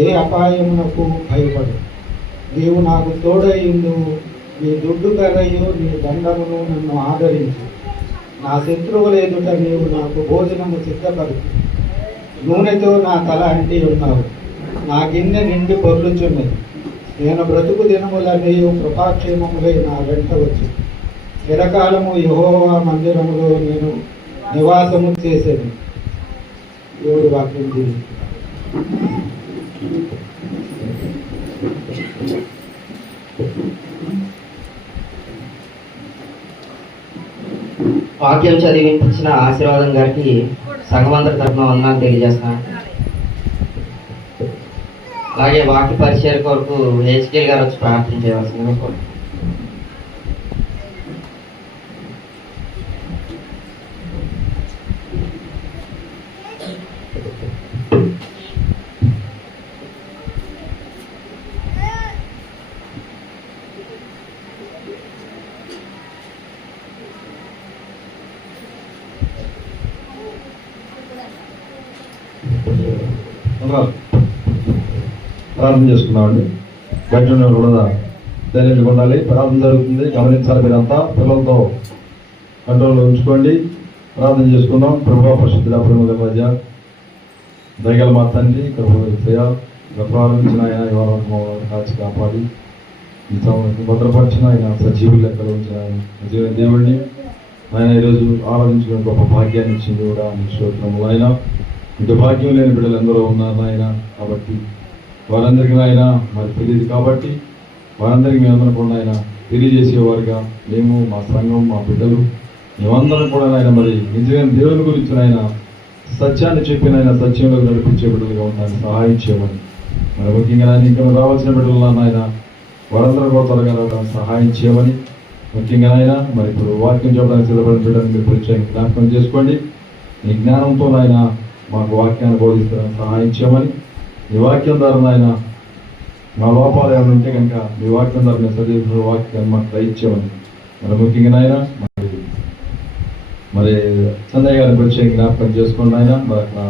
ఏ అపాయమునకు భయపడు. నీవు నాకు తోడయిందు, నీ దుడ్డు కర్రయు నీ దండమును నన్ను ఆదరించు. నా శత్రువుల ఎదుట నీవు నాకు భోజనము సిద్ధపరచు. నూనెతో నా తల అంటి ఉన్నావు, నా గిన్నె నిండి పొర్లుచున్నది. నేను బ్రతుకు దినములన్నీ కృపాక్షేమములై నా వెంట వచ్చి చిరకాలము యెహోవా మందిరములో నేను నివాసము చేసేది. దేవుడి వాక్యం గురించి వాక్యం చదివి వినిపించిన ఆశీర్వాదం గారికి సంఘమందరి తరఫున వందనాలు తెలియజేస్తున్నాను. అలాగే వాక్య పరిచయం కొరకు హెచ్కేల్ గారు వచ్చి ప్రార్థన చేయవలసిందిగా కోరుతున్నాను. ప్రార్థన చేసుకున్నామండి. బయట కూడా సైలెంట్గా ఉండాలి. ప్రార్థన జరుగుతుంది, గమనించాలి. మీరంతా పిల్లలతో కంట్రోల్లో ఉంచుకోండి. ప్రార్థన చేసుకుందాం. ప్రభు పరిశుద్ధుల ప్రేమ మధ్య దయగల మా తండ్రి గర్భాలించిన ఆయన యువరాత్మ కాచి కాపాడి భద్రపరిచిన ఆయన సజీవులు లెక్కలు ఉంచిన ఆయన దేవుడిని ఆయన ఈరోజు ఆరాధించిన గొప్ప భాగ్యాన్ని ఇచ్చింది కూడా స్తోత్రములు. ఆయన ఇంత భాగ్యం లేని బిడ్డలు ఎందరో ఉన్నారు ఆయన. కాబట్టి వారందరికీ ఆయన మరి తెలియదు కాబట్టి వారందరికీ మేమందరం కూడా ఆయన తెలియజేసేవారుగా మేము, మా సంఘం, మా బిడ్డలు మేమందరం కూడా ఆయన మరి నిజమైన దేవుని గురించి ఆయన సత్యాన్ని చెప్పిన ఆయన సత్యంలో నడిపించే బిడ్డలుగా ఉండడానికి సహాయం చేయమని, మరి ముఖ్యంగా ఆయన ఇంకా రావాల్సిన బిడ్డలు ఆయన వారందరూ కూడా త్వరగా రావడానికి సహాయం చేయమని, ముఖ్యంగా ఆయన మరి ఇప్పుడు వాక్యం చెప్పడానికి సిద్ధపడిన బిడ్డలను మీరు పరిచయం జ్ఞాపకం చేసుకోండి. ఈ జ్ఞానంతో ఆయన మాకు వాక్యాన్ని బోధిస్తారని సహాయం చేయమని, ఈ వాక్యం ద్వారా ఆయన మా లోపాలు ఏమైనా ఉంటే కనుక మీ వాక్యం ద్వారా మేము చదివిన వాక్యాన్ని మాకు దయచేయమని, మరి ముఖ్యంగా ఆయన మరి చందయ్య గారిని పరిచయం జ్ఞాపకం చేసుకోండి ఆయన. మరి అక్కడ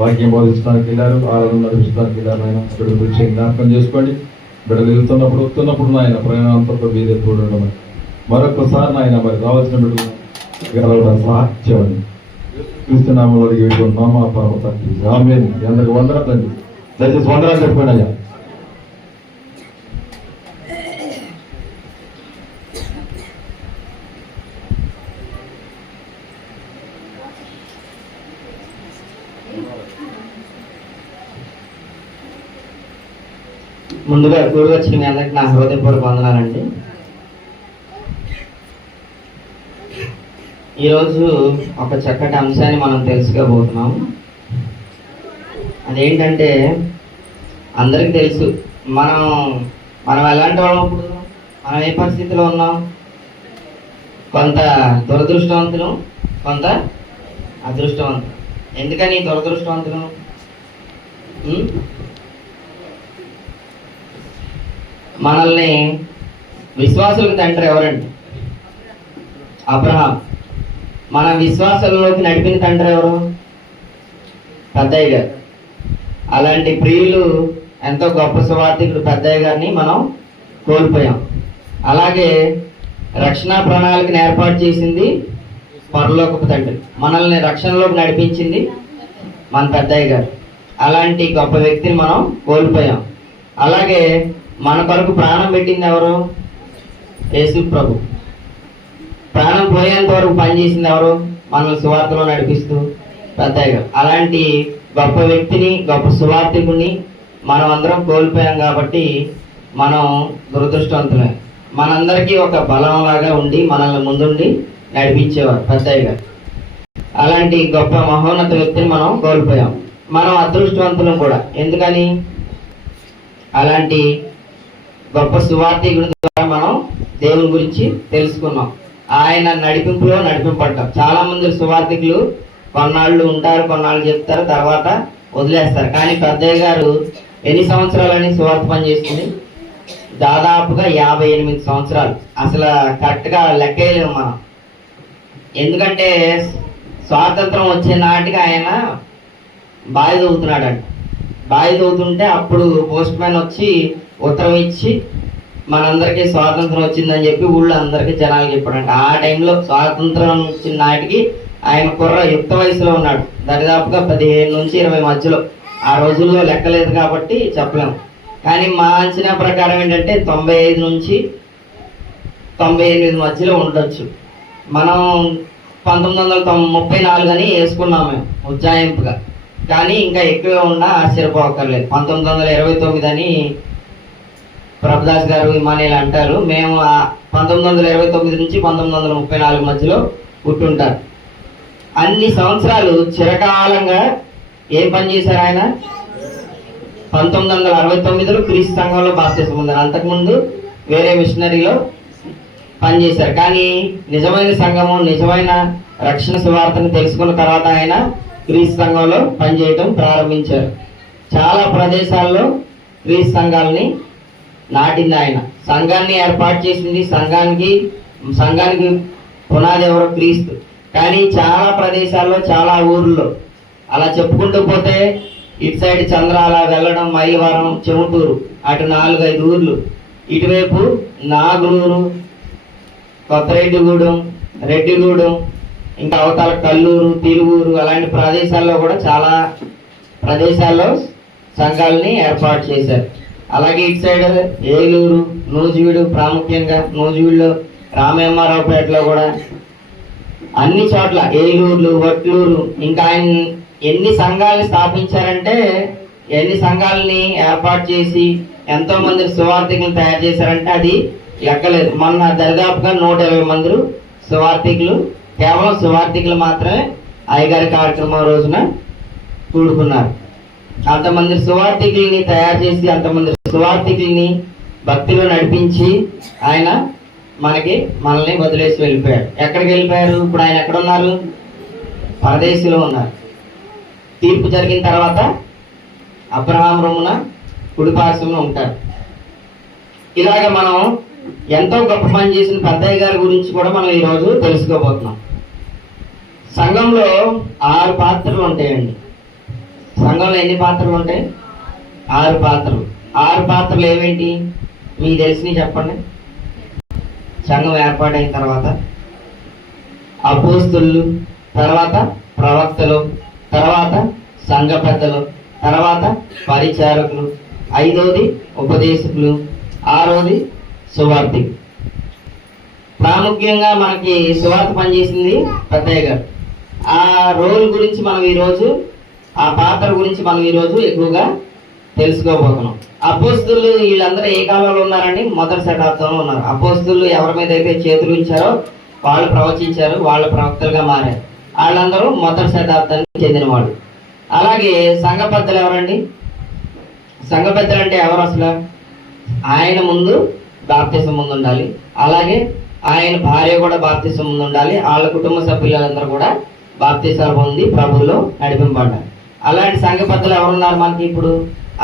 వాక్యం బోధించడానికి వెళ్ళారు, ఆరాధన నడిపించడానికి వెళ్ళారు ఆయన. బిడ్డలు పరిచయం జ్ఞాపకం చేసుకోండి. బిడ్డలు వెళ్తున్నప్పుడు వస్తున్నప్పుడు ఆయన ప్రయాణం అంతా మీరే చూడండి. మరొకసారి నాయన మరి రావాల్సిన బిడ్డలు గెలవడానికి సహాయం చేయమని క్రీస్తునామంలో అడిగి మామ పరమ తండ్రి ఆమేన్. అందరికి వందనాలు తండ్రి. దయచేసి వందనాలు చెప్పండి అయ్యా. ముందుగా కూడి వచ్చిన మీ అందరికి నా హృదయపూర్వక వందనాలండి. ఈరోజు ఒక చక్కటి అంశాన్ని మనం తెలుసుకోబోతున్నాం. అదేంటంటే అందరికీ తెలుసు మనం ఎలాంటి వాళ్ళం. ఇప్పుడు మనం ఏ పరిస్థితిలో ఉన్నాం? కొంత దురదృష్టవంతులు, కొంత అదృష్టవంతులు. ఎందుకని దురదృష్టవంతులు? మనల్ని విశ్వాసులకు తండ్రి ఎవరండి? అబ్రహాం. మన విశ్వాసంలోకి నడిపిన తండ్రి ఎవరు? పెద్దయ్య గారు. అలాంటి ప్రియులు, ఎంతో గొప్ప సువార్థికుడు పెద్దయ్య గారిని మనం కోల్పోయాం. అలాగే రక్షణ ప్రణాళికను ఏర్పాటు చేసింది పరలోకపు తండ్రి. మనల్ని రక్షణలోకి నడిపించింది మన పెద్దయ్య గారు. అలాంటి గొప్ప వ్యక్తిని మనం కోల్పోయాం. అలాగే మన కొరకు ప్రాణం పెట్టింది ఎవరు? యేసు ప్రభు. ప్రాణం పోయేంత వరకు పనిచేసింది ఎవరు? మనల్ని సువార్తలో నడిపిస్తూ పెద్దయ్య గారు. అలాంటి గొప్ప వ్యక్తిని, గొప్ప సువార్థికుడిని మనం అందరం కోల్పోయాం. కాబట్టి మనం దురదృష్టవంతులే. మనందరికీ ఒక బలంలాగా ఉండి మనల్ని ముందుండి నడిపించేవారు పెద్దయ్య గారు. అలాంటి గొప్ప మహోన్నత వ్యక్తిని మనం కోల్పోయాం. మనం అదృష్టవంతులం కూడా. ఎందుకని? అలాంటి గొప్ప సువార్థికుడి ద్వారా మనం దేవుని గురించి తెలుసుకున్నాం. ఆయన నడిపింపులో నడిపింపడ్డాం. చాలా మంది సువార్థికులు కొన్నాళ్ళు ఉంటారు, కొన్నాళ్ళు చెప్తారు, తర్వాత వదిలేస్తారు. కానీ పెద్దయ్య గారు ఎన్ని సంవత్సరాలని సువార్త పని చేస్తుంది? దాదాపుగా 58 సంవత్సరాలు. అసలు కరెక్ట్గా లెక్కేయలేము మనం. ఎందుకంటే స్వాతంత్రం వచ్చే నాటికి ఆయన బావి తవ్వుతున్నాడంట. బావి తవ్వుతుంటే అప్పుడు పోస్ట్ మ్యాన్ వచ్చి ఉత్తరం ఇచ్చి మనందరికీ స్వాతంత్రం వచ్చిందని చెప్పి ఊళ్ళో అందరికీ జనాలు చెప్పాడంట. ఆ టైంలో స్వాతంత్రం వచ్చిన నాటికి ఆయన కుర్ర యుక్త వయసులో ఉన్నాడు, దరిదాపుగా 15 నుంచి 20 మధ్యలో. ఆ రోజుల్లో లెక్కలేదు కాబట్టి చెప్పలేము. కానీ మా అంచనా ప్రకారం ఏంటంటే 95 నుంచి 98 మధ్యలో ఉండొచ్చు. మనం 1934 అని వేసుకున్నాం మేము ఉజ్జాయింపుగా, కానీ ఇంకా ఎక్కువే ఉన్నా ఆశ్చర్యపోకర్లేదు. 1929 అని ప్రభుదాస్ గారు ఇమానియల్ అంటారు. మేము 1929 నుంచి 1934 మధ్యలో పుట్టుంటారు. అన్ని సంవత్సరాలు చిరకాలంగా ఏం పని చేశారు ఆయన? 1969లో క్రీస్తు సంఘంలో బాప్తిసం పొందారు. అంతకుముందు వేరే మిషనరీలో పనిచేశారు. కానీ నిజమైన సంఘము, నిజమైన రక్షణ సువార్తను తెలుసుకున్న తర్వాత ఆయన క్రీస్తు సంఘంలో పనిచేయటం ప్రారంభించారు. చాలా ప్రదేశాల్లో క్రీస్తు సంఘాలని నాటింది ఆయన. సంఘాన్ని ఏర్పాటు చేసింది, సంఘానికి పునాది ఎవరో? క్రీస్తు. కానీ చాలా ప్రదేశాల్లో, చాలా ఊర్లో అలా చెప్పుకుంటూ పోతే ఇటు సైడ్ చంద్రాల వెళ్ళడం, మైలవరం, చెముటూరు, అటు 4-5 ఊర్లు, ఇటువైపు నాగులూరు, కొత్తరెడ్డిగూడెం, రెడ్డిగూడెం, ఇంకా అవతల కల్లూరు, తిరువూరు, అలాంటి ప్రదేశాల్లో కూడా చాలా ప్రదేశాల్లో సంఘాలని ఏర్పాటు చేశారు. అలాగే ఇటు సైడ్ ఏలూరు, నూజివీడు, ప్రాముఖ్యంగా నూజివీడులో రామేమ్మారావుపేటలో కూడా అన్ని చోట్ల, ఏలూరు, వట్లూరు, ఇంకా ఆయన ఎన్ని సంఘాలని స్థాపించారంటే, ఎన్ని సంఘాలని ఏర్పాటు చేసి ఎంతో మంది సువార్థికులను తయారు చేశారంటే అది లెక్కలేదు. మొన్న దరిదాపుగా 120 మంది సువార్థికులు, కేవలం సువార్థికులు మాత్రమే అయ్యగారి కార్యక్రమం రోజున కూడుకున్నారు. అంతమంది సువార్థికుల్ని తయారు చేసి, అంతమంది సువార్థికుల్ని భక్తిలో నడిపించి ఆయన మనల్ని వదిలేసి వెళ్ళిపోయాడు. ఎక్కడికి వెళ్ళిపోయారు? ఇప్పుడు ఆయన ఎక్కడ ఉన్నారు? పరదేశంలో ఉన్నారు. తీర్పు జరిగిన తర్వాత అబ్రహాం రొమ్మున కుడిపార్శ్వంలో ఉంటారు. ఇలాగ మనం ఎంతో గొప్ప పని చేసిన పెద్దయ్య గారి గురించి కూడా మనం ఈరోజు తెలుసుకోబోతున్నాం. సంఘంలో 6 పాత్రలు ఉంటాయండి. సంఘంలో ఎన్ని పాత్రలు ఉంటాయి? 6 పాత్రలు. 6 పాత్రలు ఏమేంటి మీకు తెలిసినవి చెప్పండి. సంఘం ఏర్పాటైన తర్వాత అపోస్తలులు, తర్వాత ప్రవక్తలు, తర్వాత సంఘ పెద్దలు, తర్వాత పరిచారకులు, 5వది ఉపదేశకులు, 6వది సువార్థికులు. ప్రాముఖ్యంగా మనకి సువార్త పనిచేసింది పెద్దయ్య గారు. ఆ రోల్ గురించి మనం ఈరోజు, ఆ పాత్ర గురించి మనం ఈరోజు ఎక్కువగా తెలుసుకోబోతున్నాం. అపోస్తలులు వీళ్ళందరూ ఏ కాలంలో ఉన్నారండి? మొదటి శతాబ్దంలో ఉన్నారు. అపోస్తలులు ఎవరి మీద అయితే చేతులు ఉంచారో వాళ్ళు ప్రవచించారు, వాళ్ళు ప్రవక్తలుగా మారారు. వాళ్ళందరూ మొదటి శతాబ్దానికి చెందిన వాళ్ళు. అలాగే సంఘ పెద్దలు ఎవరండి? సంఘ పెద్దలు అంటే ఎవరు అసలు? ఆయన ముందు బాప్తిసం ముందు ఉండాలి, అలాగే ఆయన భార్య కూడా బాప్తిసం ముందు ఉండాలి, వాళ్ళ కుటుంబ సభ్యులందరూ కూడా బాప్తిసాలు పొంది ప్రభువులో నడిపింపబడ్డారు. అలాంటి సంఘ పెద్దలు ఎవరున్నారు మనకి ఇప్పుడు?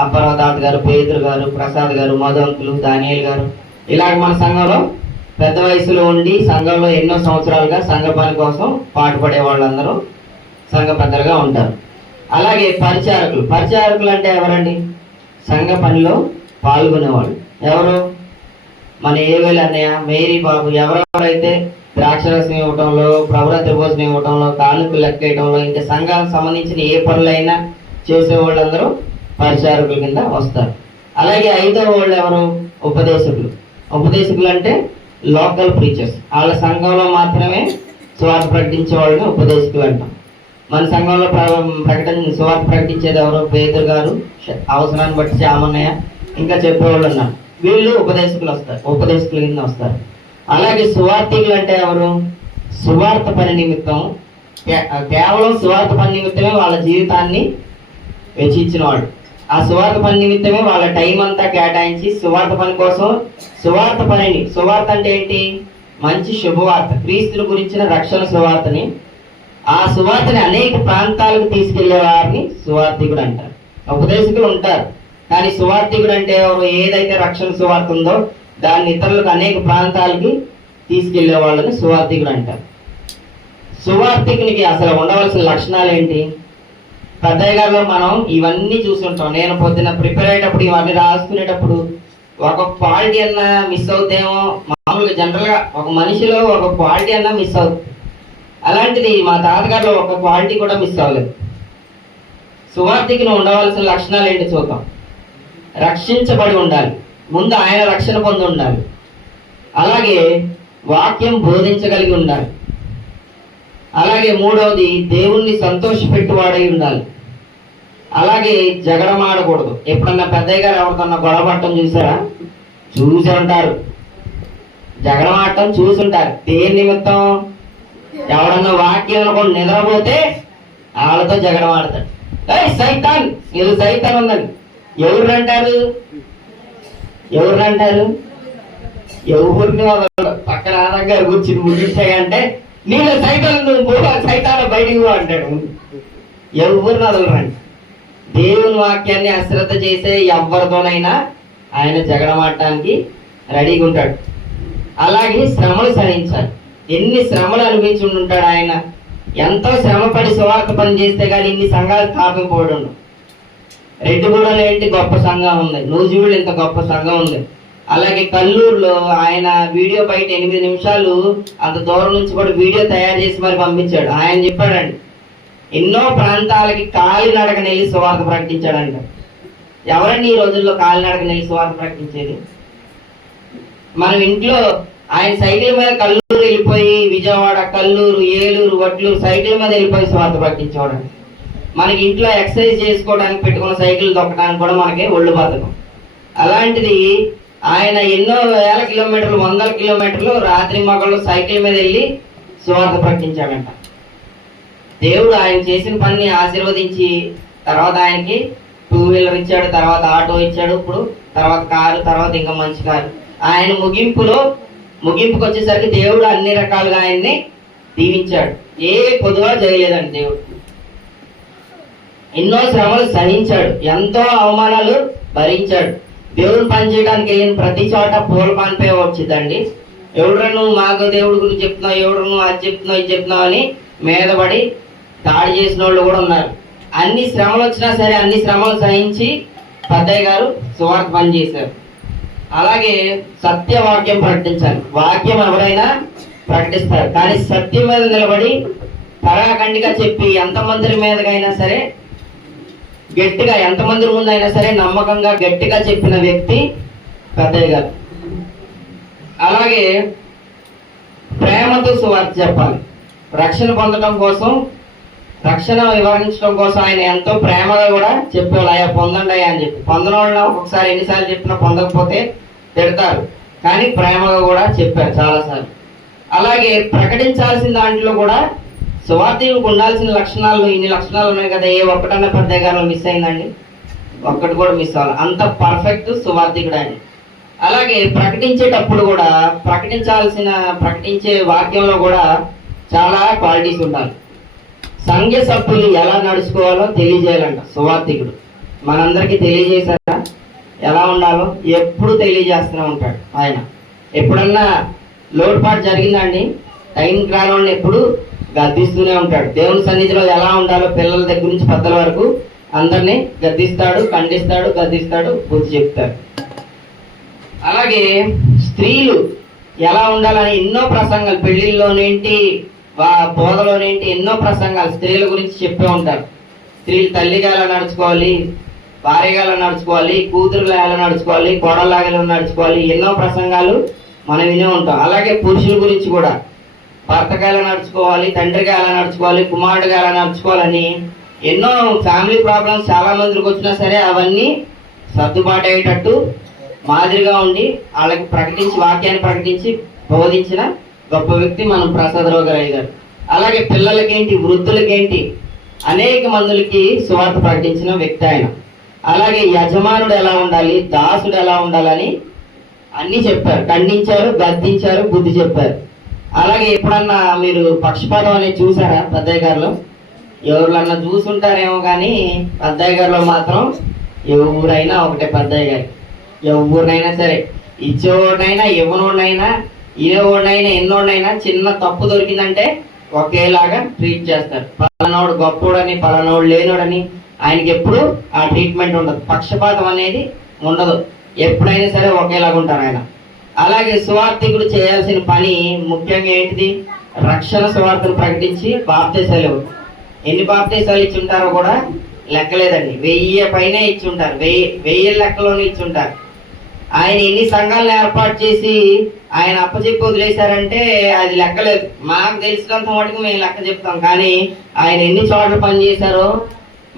అప్పారావు తాత గారు, పేతురు గారు, ప్రసాద్ గారు, మధుంకులు, దానియేల్ గారు, ఇలాగ మన సంఘంలో పెద్ద వయసులో ఉండి సంఘంలో ఎన్నో సంవత్సరాలుగా సంఘ పని కోసం పాటుపడే వాళ్ళందరూ సంఘ పెద్దలుగా ఉంటారు. అలాగే పరిచారకులు. పరిచారకులు అంటే ఎవరండి? సంఘ పనిలో పాల్గొనేవాళ్ళు. ఎవరు? మన ఏవేలు అన్నయ్య, మేరీ బాబు, ఎవరెవరైతే ద్రాక్షరసం ఇవ్వటంలో, ప్రభురాత్రి భోజనం ఇవ్వటంలో, కానుకలు లెక్క వేయటంలో, ఇంకా సంఘానికి సంబంధించిన ఏ పనులైనా చేసే వాళ్ళందరూ పరిచారకుల కింద వస్తారు. అలాగే 5వ వాళ్ళు ఎవరు? ఉపదేశకులు. ఉపదేశకులు అంటే లోకల్ ప్రీచర్స్. వాళ్ళ సంఘంలో మాత్రమే సువార్త ప్రకటించే వాళ్ళని ఉపదేశకులు అంటాం. మన సంఘంలో సువార్త ప్రకటించేది ఎవరు? పేదరు గారు, అవసరాన్ని బట్టి చామన్నయ్య, ఇంకా చెప్పేవాళ్ళు ఉన్నారు. వీళ్ళు ఉపదేశకులు వస్తారు, ఉపదేశకుల కింద వస్తారు. అలాగే సువార్థికులు అంటే ఎవరు? సువార్త పని నిమిత్తం, కేవలం సువార్త పని నిమిత్తమే వాళ్ళ జీవితాన్ని వెచ్చించిన వాళ్ళు. ఆ సువార్త పని నిమిత్తమే వాళ్ళ టైం అంతా కేటాయించి సువార్త పని కోసం, సువార్త పనిని, సువార్త అంటే ఏంటి? మంచి శుభవార్త, క్రీస్తుని గురించిన రక్షణ సువార్తని, ఆ సువార్తని అనేక ప్రాంతాలకు తీసుకెళ్లే వారిని సువార్థికుడు అంటారు. ఉపదేశకులు ఉంటారు, కానీ సువార్థికుడు అంటే ఎవరు? ఏదైతే రక్షణ సువార్త ఉందో దాన్ని ఇతరులకు అనేక ప్రాంతాలకి తీసుకెళ్లే వాళ్ళని సువార్థికుడు అంటారు. సువార్థికునికి అసలు ఉండవలసిన లక్షణాలు ఏంటి? పెద్దయ్య గారిలో మనం ఇవన్నీ చూస్తుంటాం. నేను పొద్దున్న ప్రిపేర్ అయ్యేటప్పుడు ఇవన్నీ రాసుకునేటప్పుడు ఒక క్వాలిటీ అన్నా మిస్ అవుతేమో, మామూలుగా జనరల్గా ఒక మనిషిలో ఒక క్వాలిటీ అన్నా మిస్ అవుతుంది. అలాంటిది మా తాతగారిలో ఒక క్వాలిటీ కూడా మిస్ అవ్వలేదు. సువార్థికులు ఉండవలసిన లక్షణాలు ఏంటి చూద్దాం. రక్షించబడి ఉండాలి, ముందు ఆయన రక్షణ పొంది ఉండాలి. అలాగే వాక్యం బోధించగలిగి ఉండాలి. అలాగే మూడవది దేవుణ్ణి సంతోషపెట్టువాడై ఉండాలి. అలాగే జగడమాడకూడదు. ఎప్పుడన్నా పెద్దయ్య గారు ఎవరికన్నా గొడవ పట్టడం చూసారా? చూసి ఉంటారు. జగడమాడటం చూసుంటారు. దేని నిమిత్తం? ఎవడన్నా వాక్యం అనుకోండి నిద్రపోతే వాళ్ళతో జగడమాడతాడు. సైతాన్, ఇది సైతాన్ ఉందండి. ఎవరినంటారు? ఎవరిని పక్కన దగ్గర కూర్చుని ముగించాయంటే నీళ్ళు సైతాన్ సైతాన్ బయటికి అంటాడు. ఎవరిని వదలరండి. దేవుని వాక్యాన్ని అశ్రద్ధ చేసే ఎవరితోనైనా ఆయన జగడమాడటానికి రెడీగా ఉంటాడు. అలాగే శ్రమలు సహించాలి. ఎన్ని శ్రమలు అనిపించి ఉంటాడు ఆయన. ఎంతో శ్రమపడి సువార్త పని చేస్తే కానీ ఇన్ని సంఘాలు స్థాపింపబడి ఉండవు. రెడ్డిగూడలో ఏంటి గొప్ప సంఘం ఉంది, నూజివీడులో ఇంత గొప్ప సంఘం ఉంది. అలాగే కల్లూరులో ఆయన వీడియో బయట 8 నిమిషాలు అంత దూరం నుంచి కూడా వీడియో తయారు చేసి మరి పంపించాడు. ఆయన చెప్పాడండి, ఎన్నో ప్రాంతాలకి కాలినడకన వెళ్ళి సువార్త ప్రకటించాడంట. ఎవరండి ఈ రోజుల్లో కాలినడకన వెళ్ళి సువార్త ప్రకటించేది? మనం ఇంట్లో ఆయన సైకిల్ మీద కల్లూరు వెళ్ళిపోయి విజయవాడ, కల్లూరు, ఏలూరు, వడ్లూరు సైకిల్ మీద వెళ్ళిపోయి స్వార్థ పట్టించేవాడు. మనకి ఇంట్లో ఎక్సర్సైజ్ చేసుకోవడానికి పెట్టుకున్న సైకిల్ దొక్కడానికి కూడా మనకి ఒళ్ళు బతకం. అలాంటిది ఆయన ఎన్నో వేల కిలోమీటర్లు, 100 కిలోమీటర్లు రాత్రి మగళ్ళు సైకిల్ మీద వెళ్ళి స్వార్థ ప్రకటించాడంట. దేవుడు ఆయన చేసిన పనిని ఆశీర్వదించి తర్వాత ఆయనకి 2 వీలర్ ఇచ్చాడు, తర్వాత ఆటో ఇచ్చాడు, ఇప్పుడు తర్వాత కారు, తర్వాత ఇంకా మంచి కారు. ఆయన ముగింపుకి వచ్చేసరికి దేవుడు అన్ని రకాలుగా ఆయన్ని దీవించాడు. ఏ పొదువా చేయలేదండి దేవుడు. ఎన్నో శ్రమలు సహించాడు, ఎంతో అవమానాలు భరించాడు. దేవుడు పని చేయడానికి వెళ్ళిన ప్రతి చోట పూల పాన్పే వచ్చిందండి. ఎవరు నువ్వు మాకు దేవుడి గురించి చెప్తున్నావు, ఎవరు నువ్వు అది చెప్తున్నావు, ఇది చెప్తున్నావు అని మీదపడి దాడి చేసిన వాళ్ళు కూడా ఉన్నారు. అన్ని శ్రమలు వచ్చినా సరే అన్ని శ్రమలు సహించి పెద్దయ్య గారు సువార్త పని చేశారు. అలాగే సత్యవాక్యం ప్రకటించాలి. వాక్యం ఎవరైనా ప్రకటిస్తారు, కానీ సత్యం మీద నిలబడి పరాఖండిగా చెప్పి ఎంతమంది మీదకైనా సరే గట్టిగా, ఎంతమంది ముందు అయినా సరే నమ్మకంగా గట్టిగా చెప్పిన వ్యక్తి పెద్దయ్య గారు. అలాగే ప్రేమతో సువార్త చెప్పాలి. రక్షణ పొందడం కోసం, రక్షణ వివరించడం కోసం ఆయన ఎంతో ప్రేమగా కూడా చెప్పేవాళ్ళు. అయ్యా పొందండి అయ్యా అని చెప్పి. పొందడం వల్ల ఒక్కొక్కసారి ఎన్నిసార్లు చెప్పినా పొందకపోతే తిడతారు, కానీ ప్రేమగా కూడా చెప్పారు చాలాసార్లు. అలాగే ప్రకటించాల్సిన దాంట్లో కూడా సువార్థికులకు ఉండాల్సిన లక్షణాలు, ఇన్ని లక్షణాలు ఉన్నాయి కదా, ఏ ఒక్కటన్నా పెద్దయ్య గారు మిస్ అయిందండి? ఒక్కటి కూడా మిస్ అవ్వాలి. అంత పర్ఫెక్ట్ సువార్థికుడు ఆయన. అలాగే ప్రకటించేటప్పుడు కూడా ప్రకటించే వాక్యంలో కూడా చాలా క్వాలిటీస్ ఉండాలి. సంఘ సభ్యులు ఎలా నడుచుకోవాలో తెలియజేయాలంట సువార్థికుడు. మనందరికీ తెలియజేశారా ఎలా ఉండాలో? ఎప్పుడు తెలియజేస్తూనే ఉంటాడు ఆయన. ఎప్పుడన్నా లోటుపాటు జరిగిందండి, టైంకి రాని ఎప్పుడు గద్దిస్తూనే ఉంటాడు. దేవుని సన్నిధిలో ఎలా ఉండాలో పిల్లల దగ్గర నుంచి పెద్దల వరకు అందరినీ గద్దిస్తాడు, ఖండిస్తాడు, గద్దిస్తాడు, బుద్ధి చెప్తాడు. అలాగే స్త్రీలు ఎలా ఉండాలని ఎన్నో ప్రసంగాలు, పెళ్లిళ్ళలోనేంటి, బోధలోనేంటి ఎన్నో ప్రసంగాలు స్త్రీల గురించి చెప్పే ఉంటారు. స్త్రీలు తల్లిగా ఎలా నడుచుకోవాలి, భార్యగా ఎలా నడుచుకోవాలి, కూతురుగా ఎలా నడుచుకోవాలి, కోడలాగా ఎలా నడుచుకోవాలి, ఎన్నో ప్రసంగాలు మనం వినే ఉంటాం. అలాగే పురుషుల గురించి కూడా భర్తగా ఎలా నడుచుకోవాలి, తండ్రిగా ఎలా నడుచుకోవాలి, కుమారుడిగా ఎలా నడుచుకోవాలని ఎన్నో ఫ్యామిలీ ప్రాబ్లమ్స్ చాలా మందికి వచ్చినా సరే అవన్నీ సర్దుబాటు అయ్యేటట్టు మాదిరిగా ఉండి వాళ్ళకి వాక్యాన్ని ప్రకటించి బోధించిన గొప్ప వ్యక్తి మనం ప్రసాదరావు గారు. అలాగే పిల్లలకేంటి, వృద్ధులకేంటి, అనేక మందులకి సువార్త ప్రకటించిన వ్యక్తి ఆయన. అలాగే యజమానుడు ఎలా ఉండాలి, దాసుడు ఎలా ఉండాలని అన్ని చెప్పారు, ఖండించారు, గద్దించారు, బుద్ధి చెప్పారు. అలాగే ఎప్పుడన్నా మీరు పక్షపాతం అనేది చూసారా పెద్దయ్య గారిలో? ఎవరినన్నా చూసుంటారేమో కానీ పెద్దయ్య గారిలో మాత్రం ఎవరైనా ఒకటే. పెద్దయ్య గారి ఎవరినైనా సరే, ఇచ్చేవాడినైనా ఇవ్వనోడినైనా ఇనేవాడినైనా ఎన్నోడినైనా చిన్న తప్పు దొరికిందంటే ఒకేలాగా ట్రీట్ చేస్తారు. పలానోడు గొప్పోడని పలానోడు లేనోడని ఆయనకి ఎప్పుడు ఆ ట్రీట్మెంట్ ఉండదు. పక్షపాతం అనేది ఉండదు. ఎప్పుడైనా సరే ఒకేలాగా ఉంటారు ఆయన. అలాగే సువార్థికుడు చేయాల్సిన పని ముఖ్యంగా ఏంటిది? రక్షణ సువార్తను ప్రకటించి బాప్తీసాలు ఇవ్వడం. ఎన్ని బాప్తీసాలు ఇచ్చి ఉంటారో కూడా లెక్కలేదండి. 1000 పైన ఇచ్చి ఉంటారు. 1000 లెక్కలోనే ఇచ్చి ఉంటారు. ఆయన ఎన్ని సంఘాలను ఏర్పాటు చేసి ఆయన అప్పచెప్పి వదిలేశారంటే అది లెక్కలేదు. మాకు తెలిసినంత మటుకు మేము లెక్క చెప్తాం, కానీ ఆయన ఎన్ని చోట్ల పనిచేశారో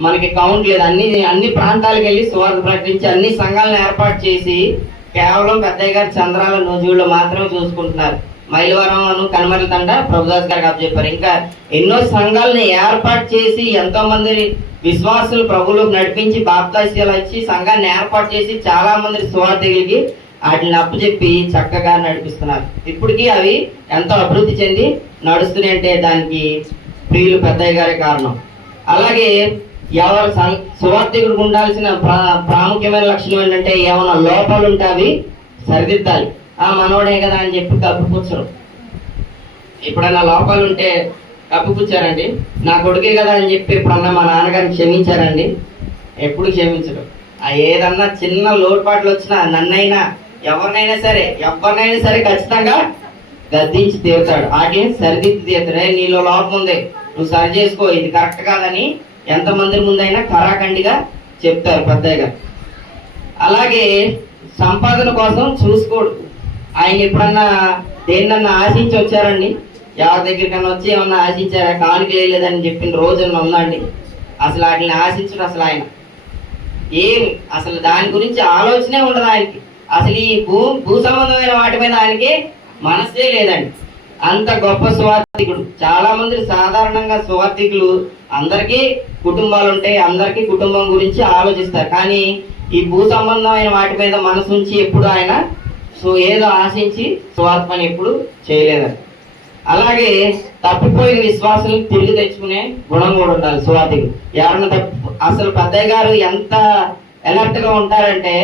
మనకి కౌంట్ లేదు. అన్ని ప్రాంతాలకు వెళ్ళి సువార్త ప్రకటించి అన్ని సంఘాలను ఏర్పాటు చేసి కేవలం పెద్దయ్య గారు చంద్రాల నూజువులో మాత్రమే చూసుకుంటున్నారు. మైలవరం కనుమర్ల తండ ప్రభుదాస్ గారికి అప్పచెప్పారు. ఇంకా ఎన్నో సంఘాలను ఏర్పాటు చేసి ఎంతో మంది విశ్వాసులు ప్రభువులకు నడిపించి బాప్తీసాలు ఇచ్చి సంఘాన్ని ఏర్పాటు చేసి చాలా మంది సువార్థికులకి వాటిని అప్పచెప్పి చక్కగా నడిపిస్తున్నారు. ఇప్పటికీ అవి ఎంతో అభివృద్ధి చెంది నడుస్తున్నాయి అంటే దానికి ప్రియులు పెద్దయ్య గారే కారణం. అలాగే ఎవరు సువార్థికుడికి ఉండాల్సిన ప్రాముఖ్యమైన లక్షణం ఏంటంటే ఏమైనా లోపాలు ఉంటే అవి సరిదిద్దాలి. ఆ మనోడే కదా అని చెప్పి కప్పిపుచ్చరు. ఎప్పుడైనా లోపాలు ఉంటే కప్పిపుచ్చారండి. నా కొడుకే కదా అని చెప్పి ఎప్పుడన్నా మా నాన్నగారిని క్షమించారండి? ఎప్పుడు క్షమించరు. ఏదన్నా చిన్న లోటుపాట్లు వచ్చినా నన్నైనా ఎవరినైనా సరే ఖచ్చితంగా గద్దించి తీరుతాడు. వాటిని సరిదిద్ది తీరుతాడు. నీలో లోపం ఉంది, నువ్వు సరి చేసుకో, ఇది కరెక్ట్ కాదని ఎంతమంది ముందైనా కరాఖండిగా చెప్తారు పెద్దయ్య గారు. అలాగే సంపాదన కోసం చూసుకోడు. ఆయన ఎప్పుడన్నా దేన్నన్నా ఆశించి వచ్చారండి? ఎవరి దగ్గరికన్నా వచ్చి ఏమన్నా ఆశించారా? కానుక లేదని చెప్పిన రోజున ఉందండి? అసలు వాటిని ఆశించడు. అసలు ఆయన ఏమి అసలు దాని గురించి ఆలోచనే ఉండదు ఆయనకి. అసలు ఈ భూ సంబంధమైన వాటి మీద ఆయనకి మనసే లేదండి. అంత గొప్ప సువార్థికుడు. చాలా మంది సాధారణంగా సువార్థికులు అందరికీ కుటుంబాలు ఉంటాయి, అందరికీ కుటుంబం గురించి ఆలోచిస్తారు, కానీ ఈ భూ సంబంధమైన వాటి మీద మనసు ఉంచి ఎప్పుడు ఆయన ఏదో ఆశించి సువార్త పని ఎప్పుడు చేయలేదండి. అలాగే తప్పిపోయిన విశ్వాసాలను తిరిగి తెచ్చుకునే గుణం కూడా ఉండాలి సువార్థికుడు. ఎవరన్నా అసలు పెద్దయ్య గారు ఎంత అలర్ట్ గా ఉంటారంటే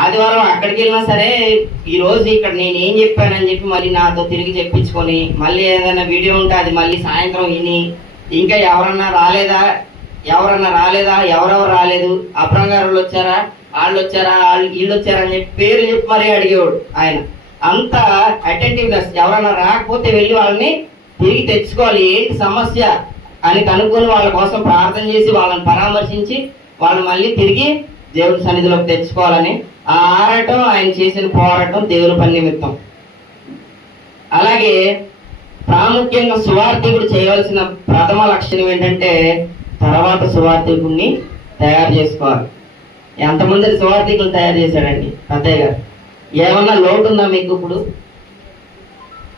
ఆదివారం అక్కడికి వెళ్ళినా సరే ఈ రోజు ఇక్కడ నేను ఏం చెప్పానని చెప్పి మళ్ళీ నాతో తిరిగి చెప్పించుకొని మళ్ళీ ఏదైనా వీడియో ఉంటే అది మళ్ళీ సాయంత్రం విని ఇంకా ఎవరన్నా రాలేదా ఎవరెవరు రాలేదు, అబ్రం గారు వచ్చారా, వీళ్ళు వచ్చారా అని చెప్పి పేర్లు చెప్పి మరీ అడిగేవాడు ఆయన. అంత అటెంటివ్నెస్. ఎవరన్నా రాకపోతే వెళ్ళి వాళ్ళని తిరిగి తెచ్చుకోవాలి, ఏంటి సమస్య అని కనుక్కొని వాళ్ళ కోసం ప్రార్థన చేసి వాళ్ళని పరామర్శించి వాళ్ళని మళ్ళీ తిరిగి దేవుని సన్నిధిలోకి తెచ్చుకోవాలని ఆ ఆరాటం ఆయన చేసిన పోరాటం దేవుని పని నిమిత్తం. అలాగే ప్రాముఖ్యంగా సువార్థికుడు చేయవలసిన ప్రథమ లక్షణం ఏంటంటే తర్వాత సువార్థికుడిని తయారు చేసుకోవాలి. ఎంతమంది సువార్థికులు తయారు చేశాడండి పెద్దయ్య గారు? ఏమన్నా లోటు ఉందా మీకు? ఇప్పుడు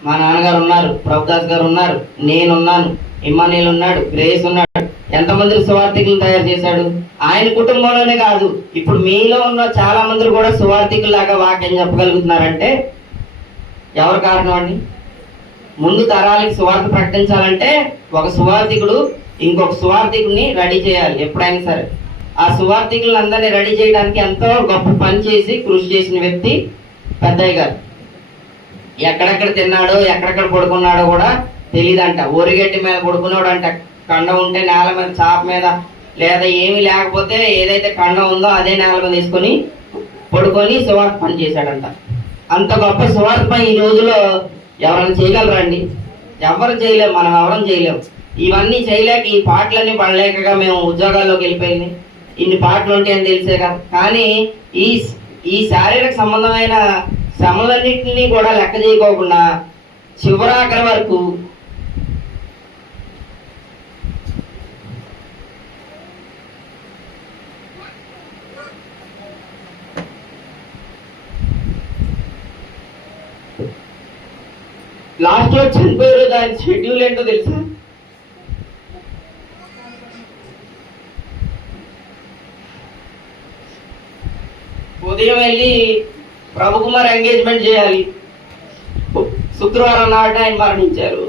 మా నాన్నగారు ఉన్నారు, ప్రభుదాస్ గారు ఉన్నారు, నేనున్నాను, ఇమ్మానుయేల్ ఉన్నాడు, గ్రేస్ ఉన్నాడు. ఎంతమంది సువార్థికులు తయారు చేశాడు? ఆయన కుటుంబంలోనే కాదు, ఇప్పుడు మీలో ఉన్న చాలా మంది కూడా సువార్థికులాగా వాక్యం చెప్పగలుగుతున్నారంటే ఎవరు కారణం అండి? ముందు తరాలకి సువార్త ప్రకటించాలంటే ఒక సువార్థికుడు ఇంకొక సువార్థికుడిని రెడీ చేయాలి ఎప్పుడైనా సరే. ఆ సువార్థికులను అందరినీ రెడీ చేయడానికి ఎంతో గొప్ప పని చేసి కృషి చేసిన వ్యక్తి పెద్దయ్య గారు. ఎక్కడెక్కడ తిన్నాడో ఎక్కడెక్కడ పడుకున్నాడో కూడా తెలియదంట. ఊరిగడ్డి మీద పడుకున్నాడు అంట. కండం ఉంటే నేల మీద, చాప మీద, లేదా ఏమీ లేకపోతే ఏదైతే కండం ఉందో అదే నేల మీద తీసుకొని పడుకొని సువార్త పని చేశాడంట. అంత గొప్ప సువార్త పని ఈ రోజులో ఎవరైనా చేయగలరండి? ఎవరు చేయలేము, మనం ఎవరం చేయలేము. ఇవన్నీ చేయలేక ఈ పాటలన్నీ పడలేకగా మేము ఉద్యోగాల్లోకి వెళ్ళిపోయింది. ఇన్ని పాటలు ఉంటాయని తెలిసే కదా. కానీ ఈ శారీరక సంబంధమైన శ్రమలన్నింటినీ కూడా లెక్క చేయకోకుండా చివరాఖరి వరకు లాస్ట్ లో చనిపోయారు. దాని షెడ్యూల్ ఏంటో తెలుసా? ఉదయం వెళ్ళి ప్రభుకుమార్ ఎంగేజ్మెంట్ చేయాలి. శుక్రవారం నాడు ఆయన మరణించారు.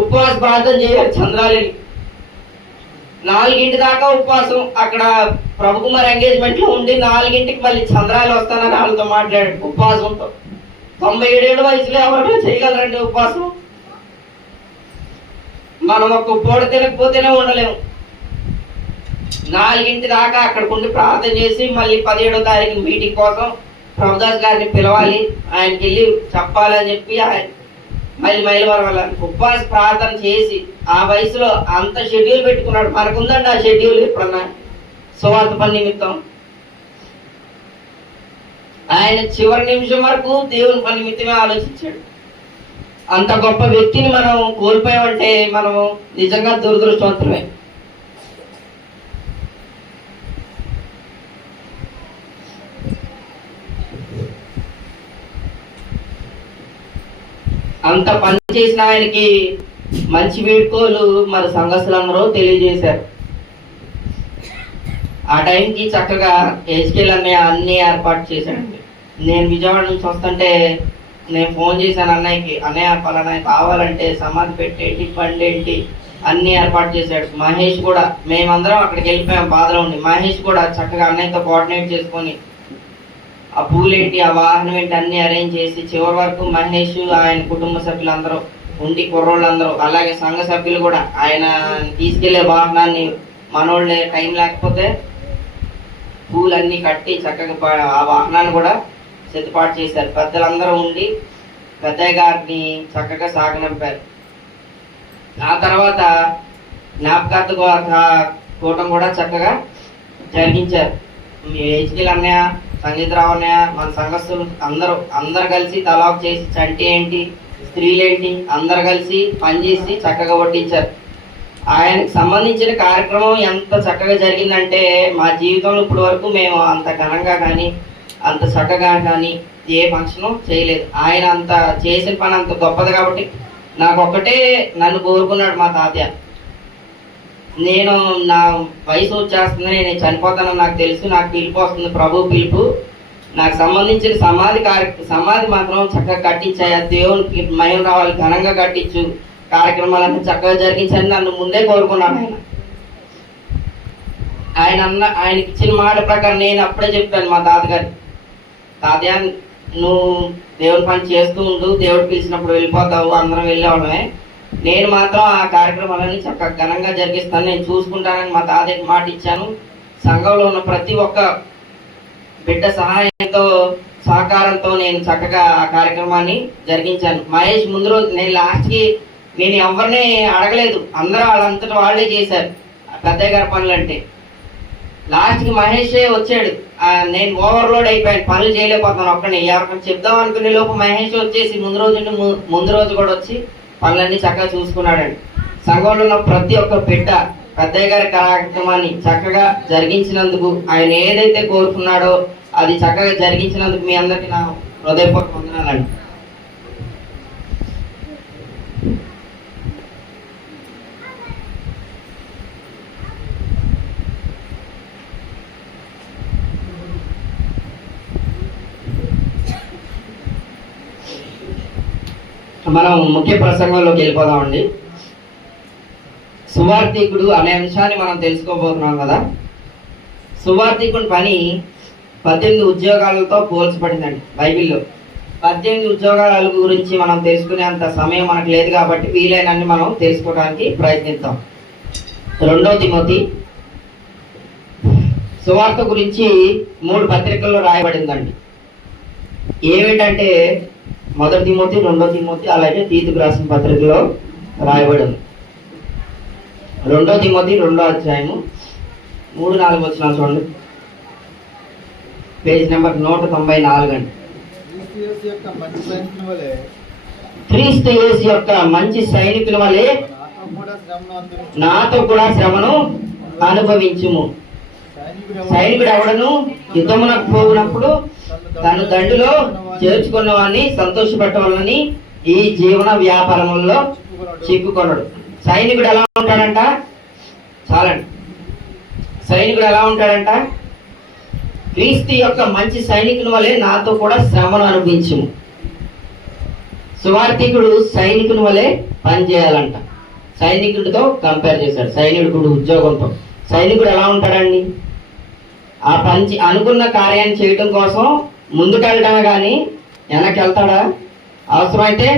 ఉపవాస ప్రార్థన చేయాలి. చంద్రాలి 4 దాకా ఉపవాసం. అక్కడ ప్రభుకుమార్ ఎంగేజ్మెంట్ లో ఉండి 4 మళ్ళీ చంద్రాలు వస్తానని వాళ్ళతో మాట్లాడాడు ఉపవాసంతో. 97 ఏళ్ళ వయసులో ఎవరైనా చేయగలరండి ఉపవాసం? మనం ఒక పూట తినకపోతేనే ఉండలేము. 4 దాకా అక్కడికి ఉండి ప్రార్థన చేసి మళ్ళీ 17వ తారీఖు మీటింగ్ కోసం ప్రభుదాస్ గారిని పిలవాలి, ఆయనకి వెళ్ళి చెప్పాలని చెప్పి మళ్ళీ మైలవరం వెళ్ళాలి. ఉపవాస ప్రార్థన చేసి ఆ వయసులో అంత షెడ్యూల్ పెట్టుకున్నాడు. మనకుందండి ఆ షెడ్యూల్ ఎప్పుడన్నా సువార్త పని నిమిత్తం. ఆయన చివరి నిమిషం వరకు దేవుని పని నిమిత్తమే ఆలోచించాడు. అంత గొప్ప వ్యక్తిని మనం కోల్పోయామంటే మనం నిజంగా దురదృష్టవంతులమే. అంత పని చేసిన ఆయనకి మంచి వీడ్కోలు మరి సంఘస్థులందరూ తెలియజేశారు. ఆ టైంకి చక్కగా హెచ్కేల్ అన్నయ్య అన్ని ఏర్పాటు చేశాడండి. నేను విజయవాడ నుంచి వస్తుంటే నేను ఫోన్ చేశాను అన్నయ్యకి, అన్నయ్య పలానా కావాలంటే సమాధి పెట్టేంటి బండి ఏంటి అన్ని ఏర్పాటు చేశాడు. మహేష్ కూడా, మేమందరం అక్కడికి వెళ్ళిపోయాం బాధలో ఉండి. మహేష్ కూడా చక్కగా అన్నయ్యతో కోఆర్డినేట్ చేసుకొని ఆ పూలేంటి ఆ వాహనం ఏంటి అన్ని అరేంజ్ చేసి చివరి వరకు మహేష్ ఆయన కుటుంబ సభ్యులందరూ ఉండి, కుర్రోళ్ళందరూ అలాగే సంఘ సభ్యులు కూడా ఆయన తీసుకెళ్లే వాహనాన్ని మనోళ్ళే టైం లేకపోతే పూలన్నీ కట్టి చక్కగా ఆ వాహనాన్ని కూడా సిద్ధపాటు చేశారు. పెద్దలందరూ ఉండి పెద్దయ్య గారిని చక్కగా సాగనంపారు. ఆ తర్వాత జ్ఞాపకార్థ కూటం కూడా చక్కగా జరిగించారు. హెచ్కేల్ అన్నయ్య, సంగీతరావు అన్నయ్య, మన సంఘస్థులు అందరు కలిసి తలాక్ చేసి చంటి ఏంటి స్త్రీలేంటి అందరు కలిసి పనిచేసి చక్కగా వడ్డించారు. ఆయనకు సంబంధించిన కార్యక్రమం ఎంత చక్కగా జరిగిందంటే మా జీవితంలో ఇప్పటి వరకు మేము అంత ఘనంగా కానీ అంత చక్కగా కానీ ఏ ఫంక్షను చేయలేదు. ఆయన అంత చేసిన పని అంత గొప్పది కాబట్టి నాకు ఒక్కటే నన్ను కోరుకున్నాడు మా తాతయ్య. నేను నా వయసు వచ్చేస్తుంది, నేను చనిపోతానని నాకు తెలుసు, నాకు పిలుపు వస్తుంది, ప్రభు పిలుపు, నాకు సంబంధించిన సమాధి మాత్రం చక్కగా కట్టించాయా, దేవునికి మయం రావాలి, ఘనంగా కట్టించు, కార్యక్రమాలన్నీ చక్కగా జరిగించని నన్ను ముందే కోరుకున్నాను. ఆయనకి ఇచ్చిన మాట ప్రకారం నేను అప్పుడే చెప్పాను మా తాతగారు, తాతయ్య నువ్వు దేవుని పని చేస్తూ ఉండు, దేవుడు పిలిచినప్పుడు వెళ్ళిపోతావు, అందరం వెళ్ళేవాళ్ళమే, నేను మాత్రం ఆ కార్యక్రమాలన్నీ చక్కగా ఘనంగా జరిగిస్తాను, నేను చూసుకుంటానని మా తాతయ్యకి మాట ఇచ్చాను. సంఘంలో ఉన్న ప్రతి ఒక్క బిడ్డ సహాయంతో సహకారంతో నేను చక్కగా ఆ కార్యక్రమాన్ని జరిగించాను. మహేష్ ముందు రోజు నేను లాస్ట్కి నేను ఎవరిని అడగలేదు, అందరూ వాళ్ళంతటా వాళ్ళే చేశారు పెద్దయ్య గారి పనులంటే. లాస్ట్కి మహేషే వచ్చాడు. నేను ఓవర్లోడ్ అయిపోయాను, పనులు చేయలేకపోతున్నాను ఒక్కడిని. ఎవరికైనా చెప్దాం అనుకునే లోపు మహేష్ వచ్చేసి ముందు రోజు కూడా వచ్చి పనులన్నీ చక్కగా చూసుకున్నాడండి. సంఘంలో ఉన్న ప్రతి ఒక్క బిడ్డ పెద్దయ్య గారి కార్యక్రమాన్ని చక్కగా జరిగించినందుకు, ఆయన ఏదైతే కోరుకున్నాడో అది చక్కగా జరిగించినందుకు మీ అందరికీ నా హృదయపూర్వక వందనాలండి. మనం ముఖ్య ప్రసంగంలోకి వెళ్ళిపోదామండి. సువార్థికుడు అనే అంశాన్ని మనం తెలుసుకోబోతున్నాం కదా. సువార్థికుడి పని 18 ఉద్యోగాలతో పోల్చబడిందండి బైబిల్లో. 18 ఉద్యోగాల గురించి మనం తెలుసుకునేంత సమయం మనకు లేదు కాబట్టి వీలైనన్ని మనం తెలుసుకోవడానికి ప్రయత్నిద్దాం. 2వ తిమోతి సువార్త గురించి 3 పత్రికల్లో రాయబడిందండి. ఏమిటంటే 1 తిమోతి, 2వ తిమోతి, అలాగే తీతుకు రాసిన పత్రికలో రాయబడింది. 2వ తిమోతి 2వ అధ్యాయము 3-4 వచనాలు చూడండి. పేజ్ నెంబర్ 194 అండి. క్రీస్తు యేసు యొక్క మంచి సైనికుల వలె నాతో కూడా శ్రమను అనుభవించుము. సైనికుడు ఎవడను యుద్ధమునకు పోవునప్పుడు తను దండులో చేర్చుకున్న వాడిని సంతోషపెట్టవాలని ఈ జీవన వ్యాపారములలో చిక్కుకొనడు. సైనికుడు ఎలా ఉంటాడంట? చాలండి. సైనికుడు ఎలా ఉంటాడంట? క్రీస్తు యొక్క మంచి సైనికుని వలె నాతో కూడా శ్రమను అనుభవించుము. సువార్థికుడు సైనికుని వలె పనిచేయాలంట. సైనికుడితో కంపేర్ చేశాడు, సైనికుడు ఉద్యోగంతో. సైనికుడు ఎలా ఉంటాడండి? ఆ అనుకున్న కార్యాన్ని చేయడం కోసం ముందుకెళ్ళడమే కానీ వెనక్కి వెళ్తాడా? అవసరమైతే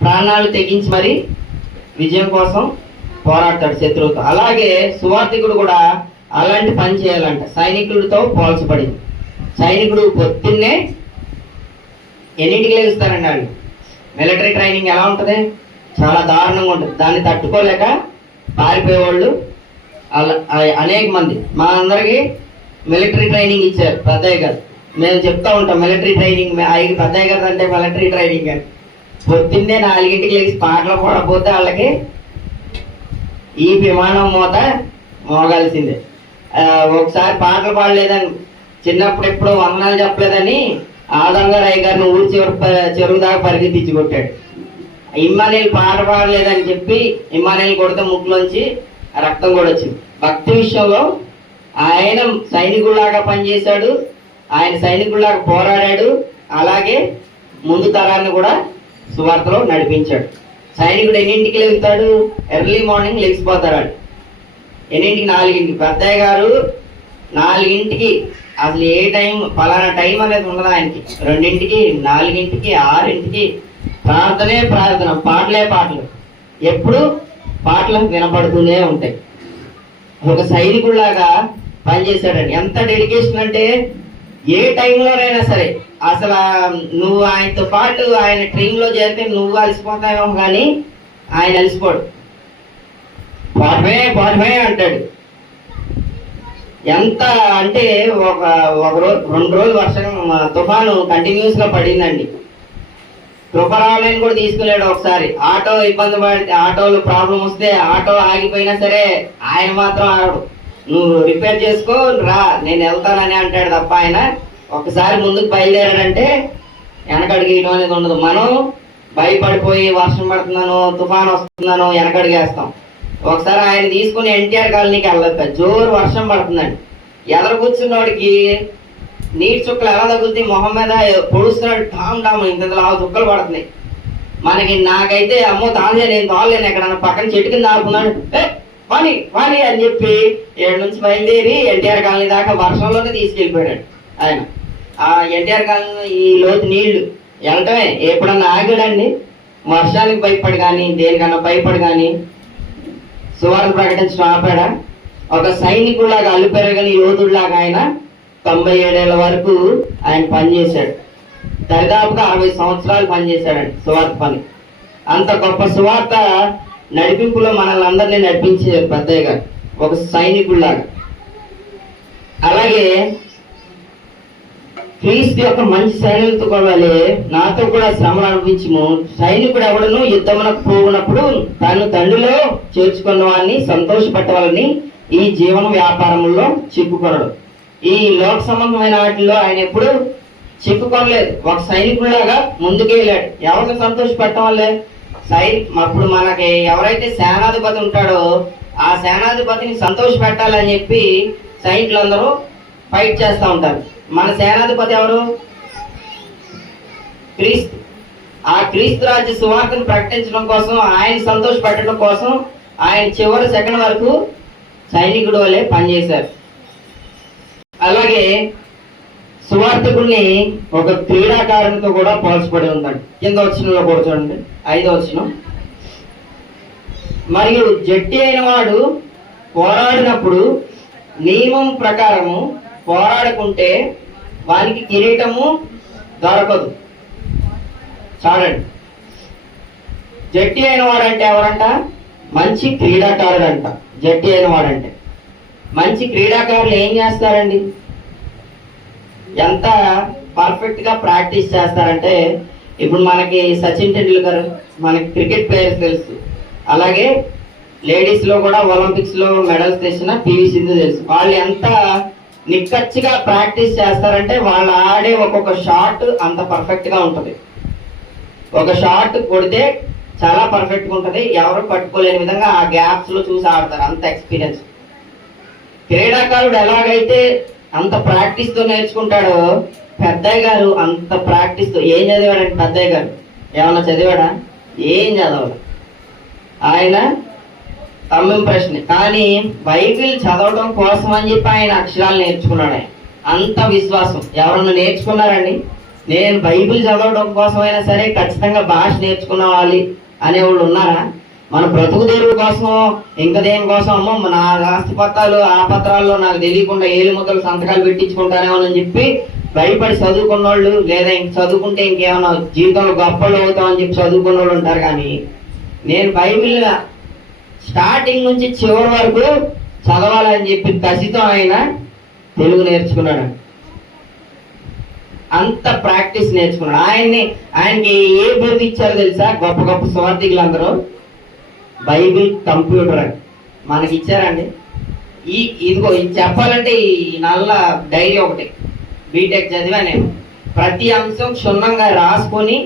ప్రాణాలు తెగించి మరి విజయం కోసం పోరాడతాడు శత్రువుతో. అలాగే సువార్థికుడు కూడా అలాంటి పని చేయాలంట. సైనికులతో పోల్చబడి సైనికుడు పొద్దున్నే ఎన్నింటికి లేస్తారండి వాళ్ళు? మిలిటరీ ట్రైనింగ్ ఎలా ఉంటుంది? చాలా దారుణంగా ఉంటుంది. దాన్ని తట్టుకోలేక పారిపోయేవాళ్ళు అనేక మంది. మా అందరికి మిలిటరీ ట్రైనింగ్ ఇచ్చారు పెద్దయ్య గారు. మేము చెప్తా ఉంటాం మిలిటరీ ట్రైనింగ్ పెద్దయ్య గారు అంటే మిలిటరీ ట్రైనింగ్ అని. పొద్దున్నే 4ంటికి లేచి పాటలు పడకపోతే వాళ్ళకి ఈ విమానం మూత మోగాల్సిందే. ఒకసారి పాటలు పాడలేదని చిన్నప్పుడు ఎప్పుడు వందనాలు చెప్పలేదని ఆదంగారు అయ్య గారిని ఊరి చెరువు దాకా పరిగెత్తించి కొట్టాడు. ఇమ్మానేలు పాట పాడలేదని చెప్పి ఇమ్మానేలు కొడితే ముక్కులోంచి రక్తం కూడా వచ్చింది. భక్తి విషయంలో ఆయన సైనికుల్లాగా పనిచేశాడు, ఆయన సైనికుల్లాగా పోరాడాడు. అలాగే ముందు తరాన్ని కూడా సువార్తలో నడిపించాడు. సైనికుడు ఎన్నింటికి లెగుతాడు? Early morning లెగిసిపోతాడు. ఎన్నింటికి? 4ంటికి. పెద్దయ్య గారు 4ంటికి, అసలు ఏ టైం పలానా టైం అనేది ఉండదు ఆయనకి. 2ంటికి, 4ంటికి, 6ంటికి ప్రార్థనే ప్రార్థన, పాటలే పాటలు. ఎప్పుడు పాటలు వినపడుతూనే ఉంటాయి. ఒక సైనికుడిలాగా పనిచేశాడండి. ఎంత డెడికేషన్ అంటే ఏ టైంలోనైనా సరే, అసలు నువ్వు ఆయనతో పాటు ఆయన ట్రైన్లో చేరితే నువ్వు అలసిపోతావేమో కానీ ఆయన అలసిపోడు. పాఠమే పాఠమే అంటాడు. ఎంత అంటే ఒక రోజు 2 రోజులు వర్షం తుఫాను కంటిన్యూస్ గా పడిందండి. కృపరావులని కూడా తీసుకెళ్ళాడు. ఒకసారి ఆటో ఇబ్బంది పడితే, ఆటోలో ప్రాబ్లం వస్తే ఆటో ఆగిపోయినా సరే ఆయన మాత్రం ఆడు, నువ్వు రిపేర్ చేసుకో రా, నేను వెళ్తానని అంటాడు తప్ప ఆయన ఒకసారి ముందుకు బయలుదేరాడంటే వెనకడిగేయడం అనేది ఉండదు. మనం భయపడిపోయి వర్షం పడుతున్నాను, తుఫాను వస్తున్నాను వెనకడిగేస్తాం. ఒకసారి ఆయన తీసుకుని ఎన్టీఆర్ కాలనీకి వెళ్ళదు, జోరు వర్షం పడుతుందండి. ఎదరు కూర్చున్నోడికి నీటి చుక్కలు ఎలా తగులుతాయి మొహం మీద, పొడుస్తున్నాడు టామ్ టామ్, ఇంతలా చుక్కలు పడుతున్నాయి. నాకైతే అమ్మో తానే, నేను తోలేను, ఎక్కడ పక్కన చెట్టు కింద ఆడుకున్నాడు, వాణి వాణి అని చెప్పి 7 నుంచి బయలుదేరి ఎన్టీఆర్ కాలనీ దాకా వర్షంలోనే తీసుకెళ్ళిపోయాడు ఆయన. ఆ ఎన్టీఆర్ కాలనీ ఈ లోతు నీళ్లు వెళ్ళటమే. ఎప్పుడన్నా ఆగాడండి? వర్షానికి భయపడి కానీ దేనికన్నా భయపడి కానీ సువార్త ప్రకటించడం ఆపాడా? ఒక సైనికుడిలాగా అల్లుపెరగని యోధుడిలాగా ఆయన 97 ఏళ్ల వరకు ఆయన పనిచేశాడు. దరిదాపుగా 60 సంవత్సరాలు పనిచేశాడండి సువార్త పని. అంత గొప్ప సువార్త నడిపింపులో మనల్ని అందరినీ నడిపించారు పెద్దయ్య గారు, ఒక సైనికుడిలాగా. అలాగే క్రీస్తు యొక్క మంచి సైనికులతో కొడాలి, నాతో కూడా శ్రమలు అనిపించము. సైనికుడు ఎవడను యుద్ధమునకు పోవునప్పుడు తను తండ్రిలో చేర్చుకున్న వాడిని సంతోషపెట్టవాలని ఈ జీవన వ్యాపారంలో చిక్కుకొనడు. ఈ లోక సంబంధమైన వాటిల్లో ఆయన ఎప్పుడు చిక్కుకొనలేదు. ఒక సైనికుడిలాగా ముందుకు వెళ్ళాడు. ఎవరిని సంతోషపెట్టడం వల్లే? అప్పుడు మనకి ఎవరైతే సేనాధిపతి ఉంటాడో ఆ సేనాధిపతిని సంతోష పెట్టాలని చెప్పి సైనికులందరూ ఫైట్ చేస్తూ ఉంటారు. మన సేనాధిపతి ఎవరు? క్రీస్తు. ఆ క్రీస్తు రాజ్య సువార్తను ప్రకటించడం కోసం, ఆయన సంతోష పెట్టడం కోసం ఆయన చివరి సెకండ్ వరకు సైనికుడు వల్లే పనిచేశారు. అలాగే సువార్తికుడిని ఒక క్రీడాకారునితో కూడా పోల్చబడి ఉందండి. కింద వచనంలో కూడా చూడండి, 5వ వచనం. మరియు జట్టి అయిన వాడు పోరాడినప్పుడు నియమం ప్రకారము పోరాడుకుంటే వానికి కిరీటము దొరకదు. చూడండి, జట్టి అయిన వాడంటే ఎవరంట? మంచి క్రీడాకారుడు అంట. జట్టి అయిన వాడంటే మంచి క్రీడాకారులు ఏం చేస్తారండి? ఎంత పర్ఫెక్ట్ గా ప్రాక్టీస్ చేస్తారంటే, ఇప్పుడు మనకి సచిన్ టెండూల్కర్, మనకి క్రికెట్ ప్లేయర్స్ తెలుసు. అలాగే లేడీస్ లో కూడా ఒలింపిక్స్ లో మెడల్స్ తెచ్చిన పివి సింధు తెలుసు. వాళ్ళు ఎంత నిక్కచ్చిగా ప్రాక్టీస్ చేస్తారంటే వాళ్ళు ఆడే ఒక్కొక్క షాట్ అంత పర్ఫెక్ట్ గా ఉంటది. ఒక షాట్ కొడితే చాలా పర్ఫెక్ట్ గా ఉంటది, ఎవరు పట్టుకోలేని విధంగా ఆ గ్యాప్స్ లో చూసి ఆడతారు. అంత ఎక్స్పీరియన్స్. క్రీడాకారుడు ఎలాగైతే అంత ప్రాక్టీస్ తో నేర్చుకుంటాడో, పెద్దయ్య గారు అంత ప్రాక్టీస్ తో. ఏం చదివాడంటే పెద్దయ్య గారు? ఏమన్నా చదివాడా? ఏం చదవాలి. ఆయన తమ్మిం ప్రశ్న. కానీ బైబిల్ చదవడం కోసం అని చెప్పి ఆయన అక్షరాలు నేర్చుకున్నాడు. ఆయన అంత విశ్వాసం. ఎవరన్నా నేర్చుకున్నారండి? నేను బైబిల్ చదవడం కోసం అయినా సరే ఖచ్చితంగా భాష నేర్చుకోవాలి అనేవాళ్ళు ఉన్నారా? మన బ్రతుకు తెరువు కోసం ఇంకా దేనికోసం అమ్మో నా ఆస్తి పత్రాలు ఆ పత్రాల్లో నాకు తెలియకుండా ఏలు ముద్దలు సంతకాలు పెట్టించుకుంటానేమో అని చెప్పి భయపడి చదువుకున్న వాళ్ళు, లేదా ఇంక చదువుకుంటే ఇంకేమన్నా జీవితంలో గొప్పలు అవుతామని చెప్పి చదువుకున్న వాళ్ళు ఉంటారు. కానీ నేను బైబిల్ స్టార్టింగ్ నుంచి చివరి వరకు చదవాలని చెప్పి కసితో ఆయన తెలుగు నేర్చుకున్నాడు. అంత ప్రాక్టీస్ నేర్చుకున్నాడు. ఆయనకి ఏ బిరుదు ఇచ్చారో తెలుసా? గొప్ప గొప్ప సువార్థికులందరూ బైబిల్ కంప్యూటర్ మనకి ఇచ్చారండి. ఇదిగో ఇది చెప్పాలంటే ఈ నల్ల డైరీ ఒకటి బీటెక్ చదివా నేను. ప్రతి అంశం క్షుణ్ణంగా రాసుకొని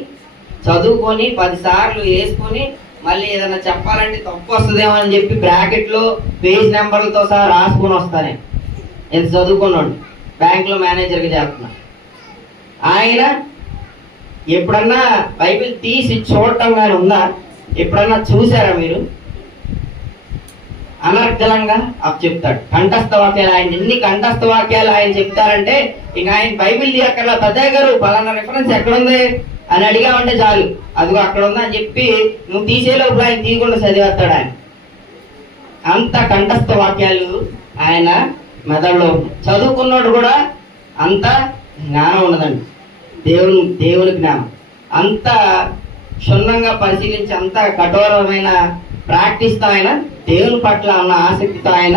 చదువుకొని 10 సార్లు వేసుకొని మళ్ళీ ఏదైనా చెప్పాలంటే తప్పు వస్తుందేమో అని చెప్పి బ్రాకెట్లో పేజ్ నెంబర్లతో సహా రాసుకొని వస్తాను. ఎంత చదువుకున్నాడు. బ్యాంకులో మేనేజర్గా చేస్తున్నా. ఆయన ఎప్పుడన్నా బైబిల్ తీసి చూడటం కానీ ఉందా? ఎప్పుడన్నా చూసారా మీరు? అనర్గళంగా చెప్తాడు. కంఠస్థ వాక్యాలు, ఆయన ఎన్ని కంఠస్థ వాక్యాలు ఆయన చెప్తారంటే ఇక ఆయన బైబిల్ తీయక్కర్లా. పెద్దయ్య గారు పలానా రిఫరెన్స్ ఎక్కడుంది అని అడిగామంటే చాలు, అదిగో అక్కడ ఉందా అని చెప్పి నువ్వు తీసే లోపల ఆయన తీయకుండా చదివేస్తాడు. ఆయన అంత కంఠస్థ వాక్యాలు ఆయన మెదడులో. చదువుకున్నాడు కూడా అంత జ్ఞానం ఉన్నదండి. దేవుని జ్ఞానం అంత క్షుణ్ణంగా పరిశీలించి అంత కఠోరమైన ప్రాక్టీస్తో ఆయన దేవుని పట్ల ఉన్న ఆసక్తితో ఆయన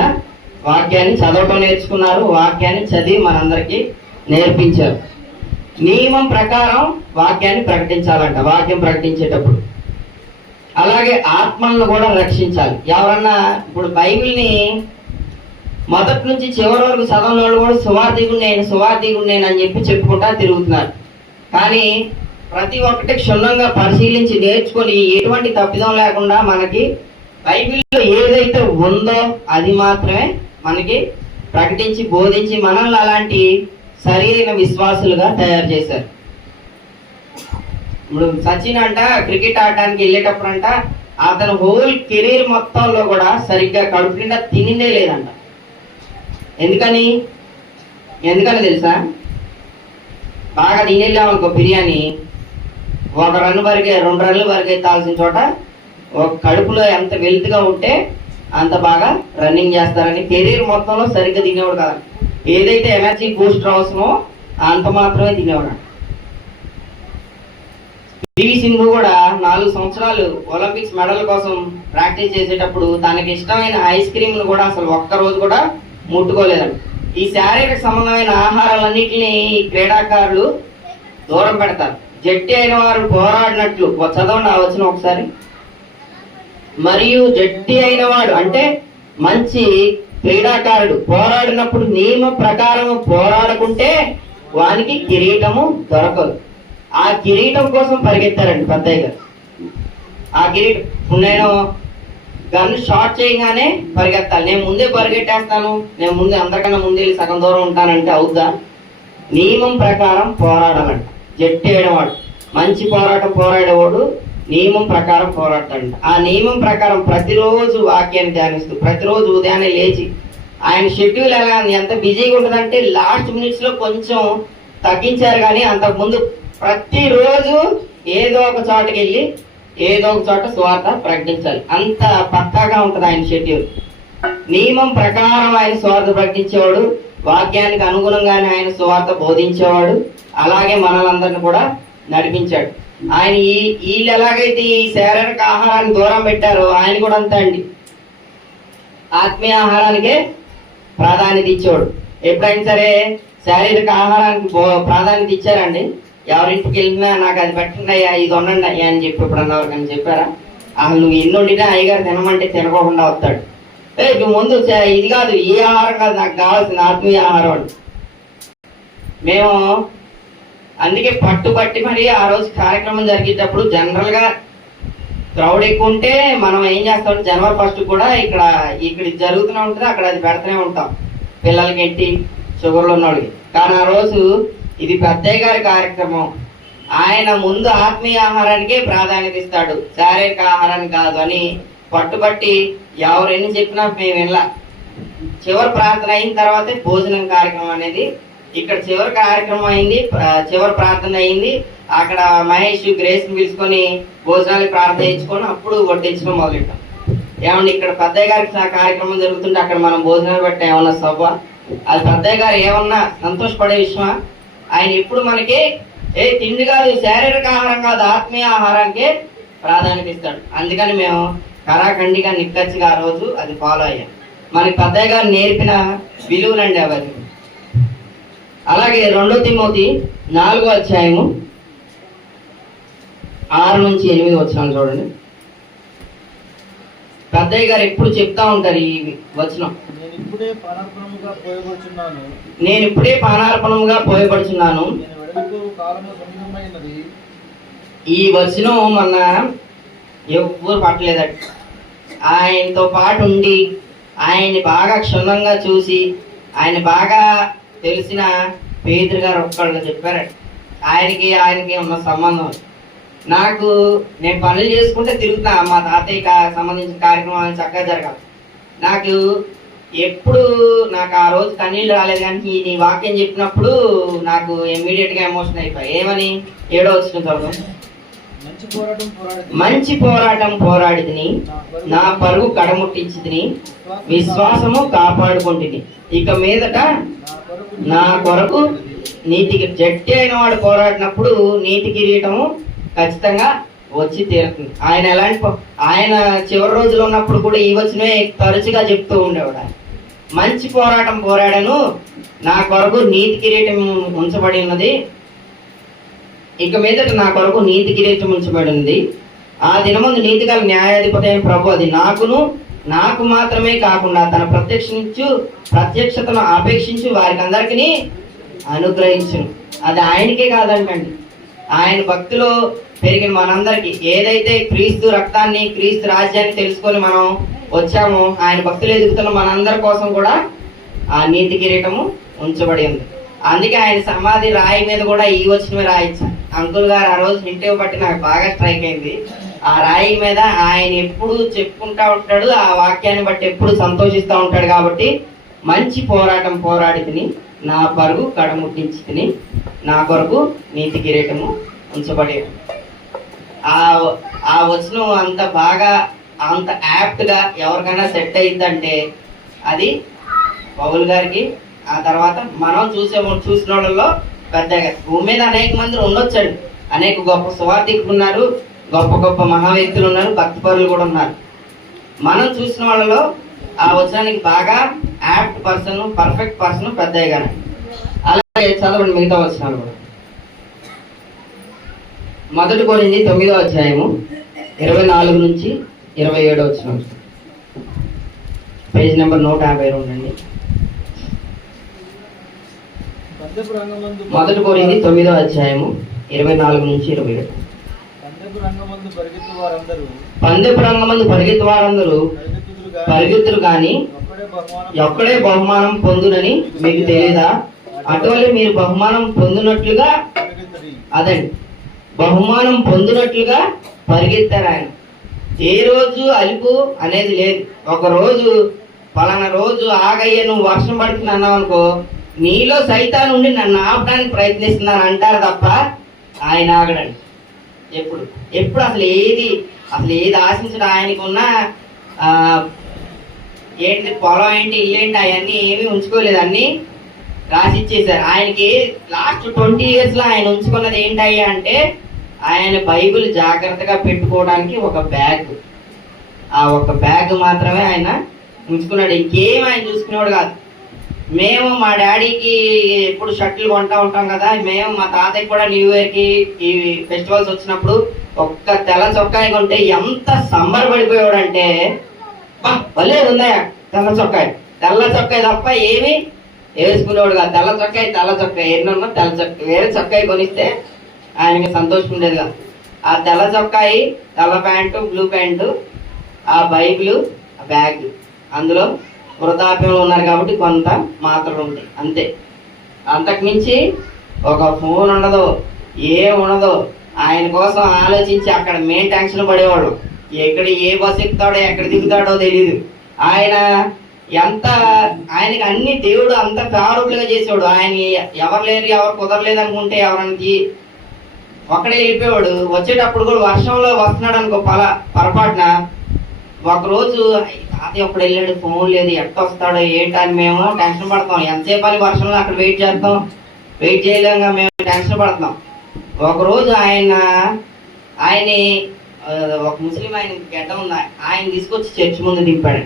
వాక్యాన్ని చదవటం నేర్చుకున్నారు. వాక్యాన్ని చదివి మనందరికీ నేర్పించారు. నియమం ప్రకారం వాక్యాన్ని ప్రకటించాలంట. వాక్యం ప్రకటించేటప్పుడు అలాగే ఆత్మలను కూడా రక్షించాలి. ఎవరన్నా ఇప్పుడు బైబిల్ని మొదటి నుంచి చివరి వరకు చదవని వాళ్ళు కూడా సువార్థికుడు నేను అని చెప్పి చెప్పుకుంటా తిరుగుతున్నారు. కానీ ప్రతి ఒక్కటి క్షుణ్ణంగా పరిశీలించి నేర్చుకొని ఎటువంటి తప్పిదం లేకుండా మనకి బైబిల్లో ఏదైతే ఉందో అది మాత్రమే మనకి ప్రకటించి బోధించి మనల్ని అలాంటి సరైన విశ్వాసులుగా తయారు చేశారు. ఇప్పుడు సచిన్ అంట క్రికెట్ ఆడటానికి వెళ్ళేటప్పుడు అంట అతను హోల్ కెరీర్ మొత్తంలో కూడా సరిగ్గా కడుపు నిండా తినిందే లేదంట. ఎందుకని తెలుసా? బాగా తినేళ్ళామనుకో బిర్యానీ, 1 రన్ వరకే 2 రన్ల వరకే తాల్సిన చోట ఒక కడుపులో ఎంత వెల్త్గా ఉంటే అంత బాగా రన్నింగ్ చేస్తారని కెరీర్ మొత్తంలో సరిగ్గా తినేవాడు కదా. ఏదైతే ఎనర్జీ బూస్టర్ అవసరమో అంత మాత్రమే తినేవాడు. పివి సింధు కూడా 4 సంవత్సరాలు ఒలింపిక్స్ మెడల్ కోసం ప్రాక్టీస్ చేసేటప్పుడు తనకి ఇష్టమైన ఐస్ క్రీమ్లు కూడా అసలు ఒక్కరోజు కూడా ముట్టుకోలేదండి. ఈ శారీరక సంబంధమైన ఆహారాలన్నింటినీ క్రీడాకారులు దూరం పెడతారు. జట్టి అయిన వారు పోరాడినట్లు చదవండి ఆ వచనం ఒకసారి. మరియు జట్టి అయిన వాడు అంటే మంచి క్రీడాకారుడు పోరాడినప్పుడు నియమ ప్రకారం పోరాడుకుంటే వానికి కిరీటము దొరకదు. ఆ కిరీటం కోసం పరిగెత్తారండి పెద్దయ్య గారు. ఆ కిరీటం నేను గన్ షార్ట్ చేయగానే పరిగెత్తాలి, నేను ముందే పరిగెట్టేస్తాను, నేను ముందే అందరికన్నా ముందే సగం దూరం ఉంటానంటే అవుద్దా? నియమం ప్రకారం పోరాడాలంట. జట్టి వేయడవాడు మంచి పోరాటం పోరాడేవాడు నియమం ప్రకారం పోరాడతాడంట. ఆ నియమం ప్రకారం ప్రతిరోజు వాక్యాన్ని ధ్యానిస్తూ ప్రతిరోజు ఉదయాన్నే లేచి ఆయన షెడ్యూల్ ఎలా ఎంత బిజీగా ఉంటుందంటే లాస్ట్ మినిట్స్ లో కొంచెం తగ్గించారు. కానీ అంతకుముందు ప్రతిరోజు ఏదో ఒక చోటకి వెళ్ళి ఏదో ఒక చోట సువార్త ప్రకటించాలి. అంత పక్కాగా ఉంటుంది ఆయన షెడ్యూల్. నియమం ప్రకారం ఆయన సువార్త ప్రకటించేవాడు. వాక్యానికి అనుగుణంగానే ఆయన సువార్త బోధించేవాడు. అలాగే మనలందరిని కూడా నడిపించాడు. ఆయన వీళ్ళు ఎలాగైతే ఈ శారీరక ఆహారాన్ని దూరం పెట్టారో ఆయన కూడా అంతే అండి. ఆత్మీయ ఆహారానికే ప్రాధాన్యత ఇచ్చేవాడు. ఎప్పుడైనా సరే శారీరక ఆహారానికి ప్రాధాన్యత ఇచ్చారండి? ఎవరింటికి వెళ్ళినా నాకు అది పెట్టండి అయ్యా, ఇది ఉండండి అయ్యా అని చెప్పి ఎప్పుడన్నా ఎవరికైనా చెప్పారా? అసలు నువ్వు ఎన్ని వండినా అయ్యగారు తినమంటే తినకోకుండా వస్తాడు. నువ్వు ముందు ఇది కాదు, ఈ ఆహారం కాదు నాకు కావాల్సిన ఆత్మీయ ఆహారం అండి. మేము అందుకే పట్టుబట్టి మరి ఆ రోజు కార్యక్రమం జరిగేటప్పుడు జనరల్ గా క్రౌడ్ ఎక్కువ ఉంటే మనం ఏం చేస్తాం, జనవరి 1 కూడా ఇక్కడ జరుగుతూనే ఉంటుంది, అక్కడ అది పెడుతూనే ఉంటాం పిల్లలకి ఎట్టి షుగర్లు ఉన్నవాడికి. కానీ ఆ రోజు ఇది పెద్దయ్య గారి కార్యక్రమం. ఆయన ముందు ఆత్మీయ ఆహారానికే ప్రాధాన్యత ఇస్తాడు, శారీరక ఆహారానికి కాదు అని పట్టుబట్టి ఎవరు ఎన్ని చెప్పినా మేము వెళ్ళా. చివరి ప్రార్థన అయిన తర్వాతే భోజనం కార్యక్రమం అనేది ఇక్కడ చివరి కార్యక్రమం అయింది. చివరి ప్రార్థన అయింది. అక్కడ మహేష్ గ్రేస్ ని పిలుచుకొని భోజనాలు ప్రార్థన చేయించుకొని అప్పుడు వడ్డించడం మొదలెట్టాం. ఏమన్నా ఇక్కడ పెద్దయ్య గారికి కార్యక్రమం జరుగుతుంటే అక్కడ మనం భోజనాలు బట్టి ఏమన్నా సభ, అది పెద్దయ్య గారు ఏమన్నా సంతోషపడే విషయమా? ఆయన ఎప్పుడు మనకి తిండి కాదు, శారీరక ఆహారం కాదు, ఆత్మీయ ఆహారానికి ప్రాధాన్యత ఇస్తాడు. అందుకని మేము కరాఖండిగా నిక్కచ్చిగా ఆ రోజు అది ఫాలో అయ్యాం. మనకి పెద్దయ్య గారు నేర్పిన విలువలండి అవన్నీ. అలాగే 2 తిమోతి 4వ అధ్యాయము 6 నుంచి 8 వచనాలు చూడండి. పెద్దయ్య గారు ఎప్పుడు చెప్తా ఉంటారు ఈ వచనం, నేను ఇప్పుడే పానార్పణముగా పోయబడుచున్నాను. ఈ వచనం మొన్న ఎవ్వరు పట్టలేదట. ఆయనతో పాటు ఉండి ఆయన్ని బాగా క్షుణ్ణంగా చూసి ఆయన బాగా తెలిసిన పేదరు గారు ఒక్కళ్ళు చెప్పారట. ఆయనకి ఉన్న సంబంధం. నేను పనులు చేసుకుంటే తిరుగుతున్నా, మా తాతయ్యకి సంబంధించిన కార్యక్రమాలు చక్కగా జరగాలి. నాకు ఆ రోజు కన్నీళ్ళు రాలేదు, కానీ నీ వాక్యం చెప్పినప్పుడు నాకు ఇమ్మీడియట్ గా ఎమోషన్ అయిపోయి. ఏమని 7వ వచనం చదువు. మంచి పోరాటం పోరాడితిని, నా పరుగు కడముట్టించితిని, విశ్వాసము కాపాడుకుంటుని. ఇక మీదట నా కొరకు నీతికి జట్టి అయిన వాడు పోరాడినప్పుడు నీతి కిరీటము ఖచ్చితంగా వచ్చి తీరుతుంది. ఆయన చివరి రోజులు ఉన్నప్పుడు కూడా ఈ వచనమే తరచుగా చెప్తూ ఉండేవాడు. మంచి పోరాటం పోరాడను, నా కొరకు నీతి కిరీటం ఉంచబడి ఉన్నది. ఇక మీదట నా కొరకు నీతి కిరీటం ఉంచబడి ఉంది. ఆ దినమందు నీతిగల న్యాయాధిపతి అయిన ప్రభు అది నాకు మాత్రమే కాకుండా తన ప్రత్యక్షతను ఆపేక్షించి వారికి అందరికీ అనుగ్రహించును. అది ఆయనకే కాదంటండి, ఆయన భక్తిలో పెరిగిన మనందరికీ, ఏదైతే క్రీస్తు రక్తాన్ని క్రీస్తు రాజ్యాన్ని తెలుసుకొని మనం వచ్చామో, ఆయన భక్తులు ఎదుగుతున్న మనందరి కోసం కూడా ఆ నీతి కిరీటము ఉంచబడి ఉంది. అందుకే ఆయన సమాధి రాయి మీద కూడా ఈ వచనమే రాయించారు. అంకుల్ గారు ఆ రోజు ఇంటికి బట్టి నాకు బాగా స్ట్రైక్ అయింది. ఆ రాయి మీద ఆయన ఎప్పుడు చెప్పుకుంటా ఉంటాడు, ఆ వాక్యాన్ని బట్టి ఎప్పుడు సంతోషిస్తూ ఉంటాడు. కాబట్టి మంచి పోరాటం పోరాడి తిని, నా పరుగు కడముట్టించి తిని, నా కొరకు నీతి కిరీటము ఉంచబడి. ఆ వచనం అంత బాగా అంత యాప్ట్ గా ఎవరికైనా సెట్ అయిందంటే అది పౌలు గారికి. ఆ తర్వాత మనం చూసిన వాళ్ళలో పెద్దగా భూమి మీద అనేక మంది ఉండొచ్చండి, అనేక గొప్ప సువార్థికులు ఉన్నారు, గొప్ప గొప్ప మహా వ్యక్తులు ఉన్నారు, భక్తిపరులు కూడా ఉన్నారు. మనం చూసిన వాళ్ళలో ఆ వచనానికి బాగా యాప్ట్ పర్సన్, పర్ఫెక్ట్ పర్సన్ పెద్దయ్య గారు. అలాగే చదవండి మిగతా వచనాలు కూడా. 1 కొరింథీ 9వ అధ్యాయము 24 నుంచి 27 వచనం, పేజ్ నెంబర్ 152 అండి. 1 కొరింథీ 9వ అధ్యాయము 24 నుంచి 27. పందెపు రంగమందు పరిగెత్తు వారందరూ పరిగెత్తురు గాని ఒక్కడే బహుమానం పొందునని మీకు తెలియదా? అటువలే మీరు బహుమానం పొందినట్లుగా, అదండి, బహుమానం పొందినట్లుగా పరిగెత్తారు. ఆయన ఏ రోజు అలుపు అనేది లేదు. ఒక రోజు పలానా రోజు ఆగయ్య నువ్వు వర్షం పడుతుంది అన్నావు అనుకో, నీలో సైతాన్ ఉండి నన్ను ఆపడానికి ప్రయత్నిస్తున్నాను అంటారు తప్ప ఆయన ఆగడండి. ఎప్పుడు అసలు ఏది ఆశించడం. ఆయనకున్న ఏంటి పొలం ఏంటి ఇల్లు ఏంటి అవన్నీ ఏమీ ఉంచుకోలేదు, అన్ని రాసిచ్చేసారు. ఆయనకి లాస్ట్ 20 years లో ఆయన ఉంచుకున్నది ఏంటయ్యా అంటే, ఆయన బైబిల్ జాగ్రత్తగా పెట్టుకోవడానికి ఒక బ్యాగ్, ఆ ఒక బ్యాగ్ మాత్రమే ఆయన ఉంచుకున్నాడు. ఇంకేం ఆయన చూసుకునేవాడు కాదు. మేము మా డాడీకి ఎప్పుడు షర్ట్లు కొంటా ఉంటాం కదా, మేము మా తాతయ్యకి కూడా న్యూ ఇయర్కి ఈ ఫెస్టివల్స్ వచ్చినప్పుడు ఒక్క తెల్ల చొక్కాయి కొంటే ఎంత సంబరపడిపోయాడు అంటే, భలే ఉందయ్యా తెల్ల చొక్కాయి తప్ప ఏమి వేసుకునేవాడు కాదు. తెల్ల చొక్కాయి ఎన్నున్నా తెల్ల చొక్కాయి, వేరే చొక్కాయి కొనిస్తే ఆయనకి సంతోషం ఉండేది కాదు. ఆ తెల్ల చొక్కాయి, తెల్ల ప్యాంటు, బ్లూ ప్యాంటు, ఆ బైబిల్, ఆ బ్యాగ్, అందులో వృద్ధాప్యంలో ఉన్నారు కాబట్టి కొంత మాత్రలు ఉంటాయి అంతే. అంతకుమించి ఒక ఫోన్ ఉండదు, ఉండదు. ఆయన కోసం ఆలోచించి అక్కడ మెయిన్ టెన్షన్ పడేవాళ్ళు. ఏ బస్సు ఎక్కుతాడో ఎక్కడ దిగుతాడో తెలియదు. ఆయనకి అన్ని దేవుడు అంత ఫేవరబుల్ గా చేసేవాడు. ఆయన ఎవరు లేరు, ఎవరు కుదరలేదు అనుకుంటే ఎవరికి ఒక్కడే వెళ్ళిపోయాడు. వచ్చేటప్పుడు కూడా వర్షంలో వస్తున్నాడు అనుకో, పొరపాటున ఒకరోజు తాతయ్య ఒప్పుడు వెళ్ళాడు, ఫోన్ లేదు, ఎట్ట వస్తాడో ఏంటని మేము టెన్షన్ పడతాం. ఎంతసేపు అని వర్షంలో అక్కడ వెయిట్ చేస్తాం, వెయిట్ చేయలేక మేము టెన్షన్ పడతాం. ఒకరోజు ఆయన ఒక ముస్లిం ఆయన గడ్డ ఉంది, ఆయన తీసుకొచ్చి చర్చి ముందు దింపాడు.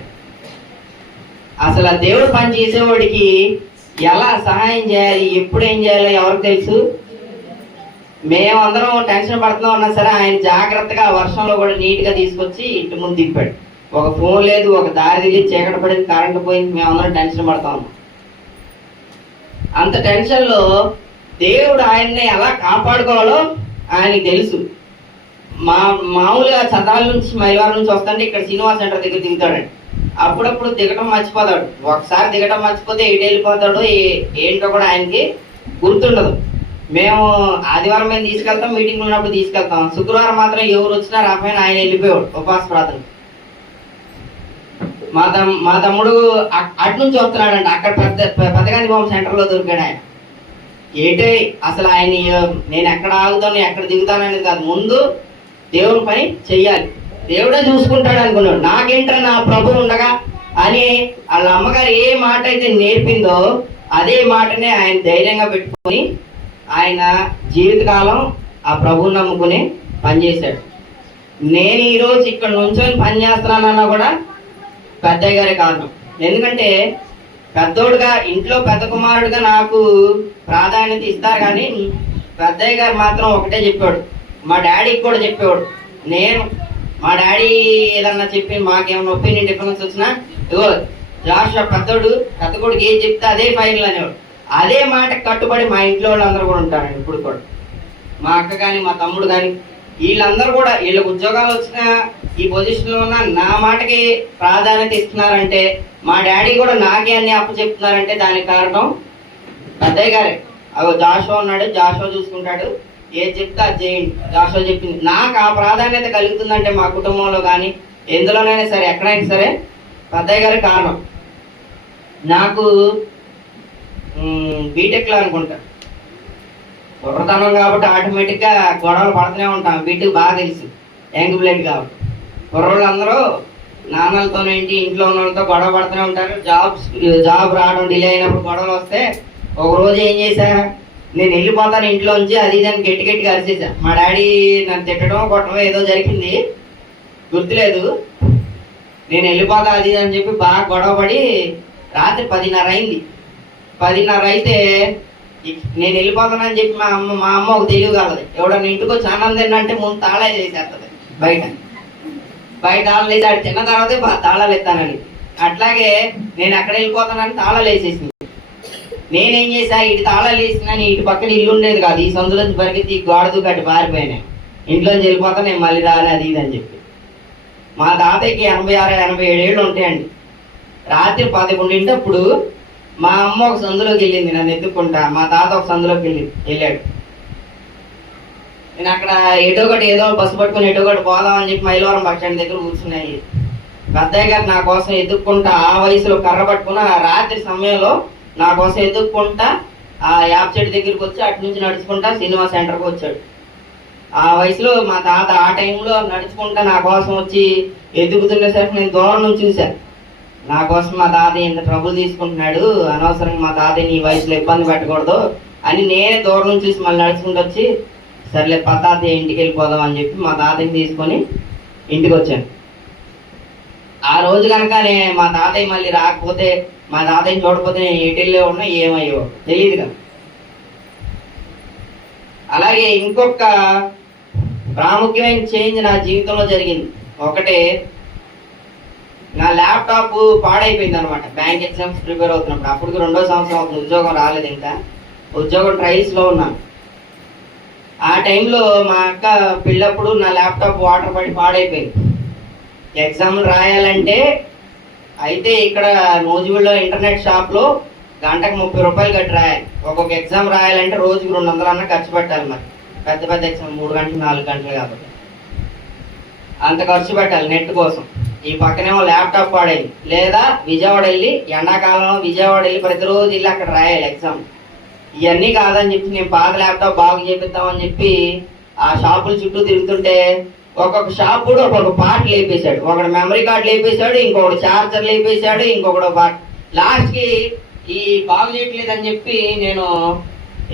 అసలు ఆ దేవుడు పని చేసేవాడికి ఎలా సహాయం చేయాలి, ఎప్పుడు ఏం చేయాలో ఎవరికి తెలుసు. మేమందరం టెన్షన్ పడుతున్నాం ఉన్నా సరే ఆయన జాగ్రత్తగా వర్షంలో కూడా నీట్గా తీసుకొచ్చి ఇంటి ముందు దింపాడు. ఒక ఫోన్ లేదు, ఒక దారి తెలియదు, చీకటి పడింది, కరెంటు పోయింది, మేమందరం టెన్షన్ పడతా ఉన్నాం. అంత టెన్షన్లో దేవుడు ఆయన్ని ఎలా కాపాడుకోవాలో ఆయనకి తెలుసు. మామూలుగా చందాల నుంచి మైలవారం నుంచి వస్తుంటే ఇక్కడ సినిమా సెంటర్ దగ్గర దిగుతాడండి. అప్పుడప్పుడు దిగటం మర్చిపోతాడు. ఒకసారి దిగటం మర్చిపోతే ఎటు వెళ్ళిపోతాడో ఏంటో కూడా ఆయనకి గుర్తుండదు. మేము ఆదివారం మేము తీసుకెళ్తాం, మీటింగ్ ఉన్నప్పుడు తీసుకెళ్తాం. శుక్రవారం మాత్రం ఎవరు వచ్చినా రాకపోయినా ఆయన వెళ్ళిపోయాడు ఉపవాస ప్రార్థన. మా తమ్ముడు అటు నుంచి వస్తున్నాడంట, అక్కడ పెద్దగాంధీ బొమ్మ సెంటర్లో దొరికాడు ఆయన. ఏంటి అసలు ఆయన నేను ఎక్కడ ఆగుతాను ఎక్కడ దిగుతాననేది కాదు, ముందు దేవుని పని చెయ్యాలి, దేవుడే చూసుకుంటాడు అనుకున్నాడు. నాకేంట్రా నా ప్రభు ఉండగా అని వాళ్ళ అమ్మగారు ఏ మాట అయితే నేర్పిందో అదే మాటనే ఆయన ధైర్యంగా పెట్టుకొని ఆయన జీవితకాలం ఆ ప్రభువుని నమ్ముకుని పనిచేశాడు. నేను ఈరోజు ఇక్కడ నుంచొని పని చేస్తున్నానన్నా కూడా పెద్దయ్య గారే కారణం. ఎందుకంటే పెద్దోడుగా ఇంట్లో పెద్ద కుమారుడుగా నాకు ప్రాధాన్యత ఇస్తారు, కానీ పెద్దయ్య గారు మాత్రం ఒకటే చెప్పాడు, మా డాడీకి కూడా చెప్పేవాడు. మా డాడీ ఏదన్నా చెప్పి మాకేమన్నా ఒపీనియన్ డిఫరెన్స్ వచ్చినా, ఇగో జాషువా పెద్ద కొడుకు ఏం చెప్తే అదే ఫైనల్ అనేవాడు. అదే మాటకు కట్టుబడి మా ఇంట్లో వాళ్ళందరూ కూడా ఉంటారండి. ఇప్పుడు కూడా మా అక్క కానీ మా తమ్ముడు కానీ వీళ్ళందరూ కూడా వీళ్ళకి ఉద్యోగాలు వచ్చిన ఈ పొజిషన్లో ఉన్న నా మాటకి ప్రాధాన్యత ఇస్తున్నారంటే, మా డాడీ కూడా నాకే అన్ని అప్పు చెప్తున్నారంటే దానికి కారణం పెద్దయ్య గారే. అవి జాషువా ఉన్నాడు, జాషువా చూసుకుంటాడు, ఏది చెప్తే అది చేయండి, జాషువా చెప్పింది. నాకు ఆ ప్రాధాన్యత కలుగుతుందంటే మా కుటుంబంలో కానీ ఎందులోనైనా సరే ఎక్కడైనా సరే పెద్దయ్య గారే కారణం. నాకు బీటెక్లో అనుకుంటా కుర్రతనం కాబట్టి ఆటోమేటిక్గా గొడవలు పడుతూనే ఉంటాం. బీటెక్ బాగా తెలుసు, యంగ్ బ్లడ్ కాబట్టి కుర్రోళ్ళందరూ నాన్నలతోనేంటి ఇంట్లో ఉన్న వాళ్ళతో గొడవ పడుతూనే ఉంటారు. జాబ్ రావడం డిలే అయినప్పుడు గొడవలు వస్తే ఒక రోజు ఏం చేశా, నేను వెళ్ళిపోతాను ఇంట్లోంచి అది దాన్ని గట్టిగా అరిచేసా. మా డాడీ నన్ను తిట్టడం కొట్టడం ఏదో జరిగింది గుర్తులేదు, నేను వెళ్ళిపోతా అది అని చెప్పి బాగా గొడవ పడి రాత్రి 10:30 అయింది. 10:30 అయితే నేను వెళ్ళిపోతానని చెప్పి మా అమ్మ ఒక తెలివి కాలేదు, ఎవడన్నా ఇంటికి వచ్చి ఆనందం అంటే ముందు తాళా చేసేస్తుంది, బయట తాళాలు వేసి ఆడు తిన్న తర్వాతే తాళాలు ఎత్తానని. అట్లాగే నేను ఎక్కడ వెళ్ళిపోతానని తాళాలు వేసేసింది. నేనేం చేసా, ఇటు తాళాలు వేసినాను, ఇటు పక్కన ఇల్లు ఉండేది కాదు, ఈ సందులోంచి పరిగెత్తి గోడదు కట్టి పారిపోయినాయి. ఇంట్లోంచి వెళ్ళిపోతా నేను మళ్ళీ రాలే అది ఇది అని చెప్పి. మా తాతయ్యకి 86-87 ఏళ్ళు ఉంటాయండి. రాత్రి 11 అప్పుడు మా అమ్మ ఒక సందులోకి వెళ్ళింది నన్ను ఎత్తుక్కుంటా, మా తాత ఒక సందులోకి వెళ్ళాడు. నేను అక్కడ ఏదో బస్సు పట్టుకుని ఎటోగటి పోదామని చెప్పి మైలవరం బస్ స్టాండ్ దగ్గర కూర్చున్నాయి. పెద్దయ్య గారు నా కోసం ఎత్తుక్కుంటా ఆ వయసులో కర్ర పట్టుకున్న రాత్రి సమయంలో నా కోసం ఎత్తుక్కుంటా ఆ యాప చెట్టు దగ్గరికి వచ్చి అటు నుంచి నడుచుకుంటా సినిమా సెంటర్కి వచ్చాడు. ఆ వయసులో మా తాత ఆ టైంలో నడుచుకుంటా నా కోసం వచ్చి ఎదుగుతున్నసరికి నేను దూరం నుంచి చూశాను. నా కోసం మా తాతయ్య ఇంత ట్రబుల్ తీసుకుంటున్నాడు, అనవసరంగా మా తాతయ్యని ఈ వయసులో ఇబ్బంది పెట్టకూడదు అని నేనే దూరం నుంచి చూసి మళ్ళీ నడుచుకుంటూ వచ్చి సర్లే తాతయ్య ఇంటికి వెళ్ళిపోదాం అని చెప్పి మా తాతయ్యని తీసుకొని ఇంటికి వచ్చాను. ఆ రోజు కనుక మా తాతయ్య మళ్ళీ రాకపోతే, మా తాతయ్యని చూడకపోతే నేను ఎటెళ్ళే ఉన్నా ఏమయ్యో తెలియదు కదా. అలాగే ఇంకొక ప్రాముఖ్యమైన చేంజ్ నా జీవితంలో జరిగింది. ఒకటే, నా ల్యాప్టాప్ పాడైపోయింది అనమాట. బ్యాంక్ ఎగ్జామ్స్ ప్రిపేర్ అవుతున్నప్పుడు, అప్పుడు 2వ సంవత్సరం అవుతుంది, ఉద్యోగం రాలేదు, ఇంకా ఉద్యోగం ట్రయల్స్లో ఉన్నాను. ఆ టైంలో మా అక్క పెళ్ళప్పుడు నా ల్యాప్టాప్ వాటర్ పడి పాడైపోయింది. ఎగ్జామ్లు రాయాలంటే అయితే ఇక్కడ నూజివీడులో ఇంటర్నెట్ షాప్లో గంటకు 30 రూపాయలు కట్టి రాయాలి. ఒక్కొక్క ఎగ్జామ్ రాయాలంటే రోజుకి 200 అన్న ఖర్చు పెట్టాలి. మరి పెద్ద ఎగ్జామ్ 3 గంటలు 4 గంటలు కాబట్టి అంత ఖర్చు పెట్టాలి నెట్ కోసం. ఈ పక్కనేమో ల్యాప్టాప్ పాడైంది. లేదా విజయవాడ వెళ్ళి, ఎండాకాలంలో విజయవాడ వెళ్ళి ప్రతిరోజు వెళ్ళి అక్కడ రాయాలి ఎగ్జామ్. ఇవన్నీ కాదని చెప్పి నేను పాత ల్యాప్టాప్ బాగు చేపిద్దామని చెప్పి ఆ షాపుల చుట్టూ తిరుగుతుంటే ఒక్కొక్క షాప్ కూడా ఒక్కొక్క పార్ట్ లేపేశాడు. ఒకడు మెమరీ కార్డు లేపేశాడు, ఇంకొకటి చార్జర్ లేపేశాడు, ఇంకొకటి పార్ట్. లాస్ట్కి ఈ బాగు చేయట్లేదని చెప్పి నేను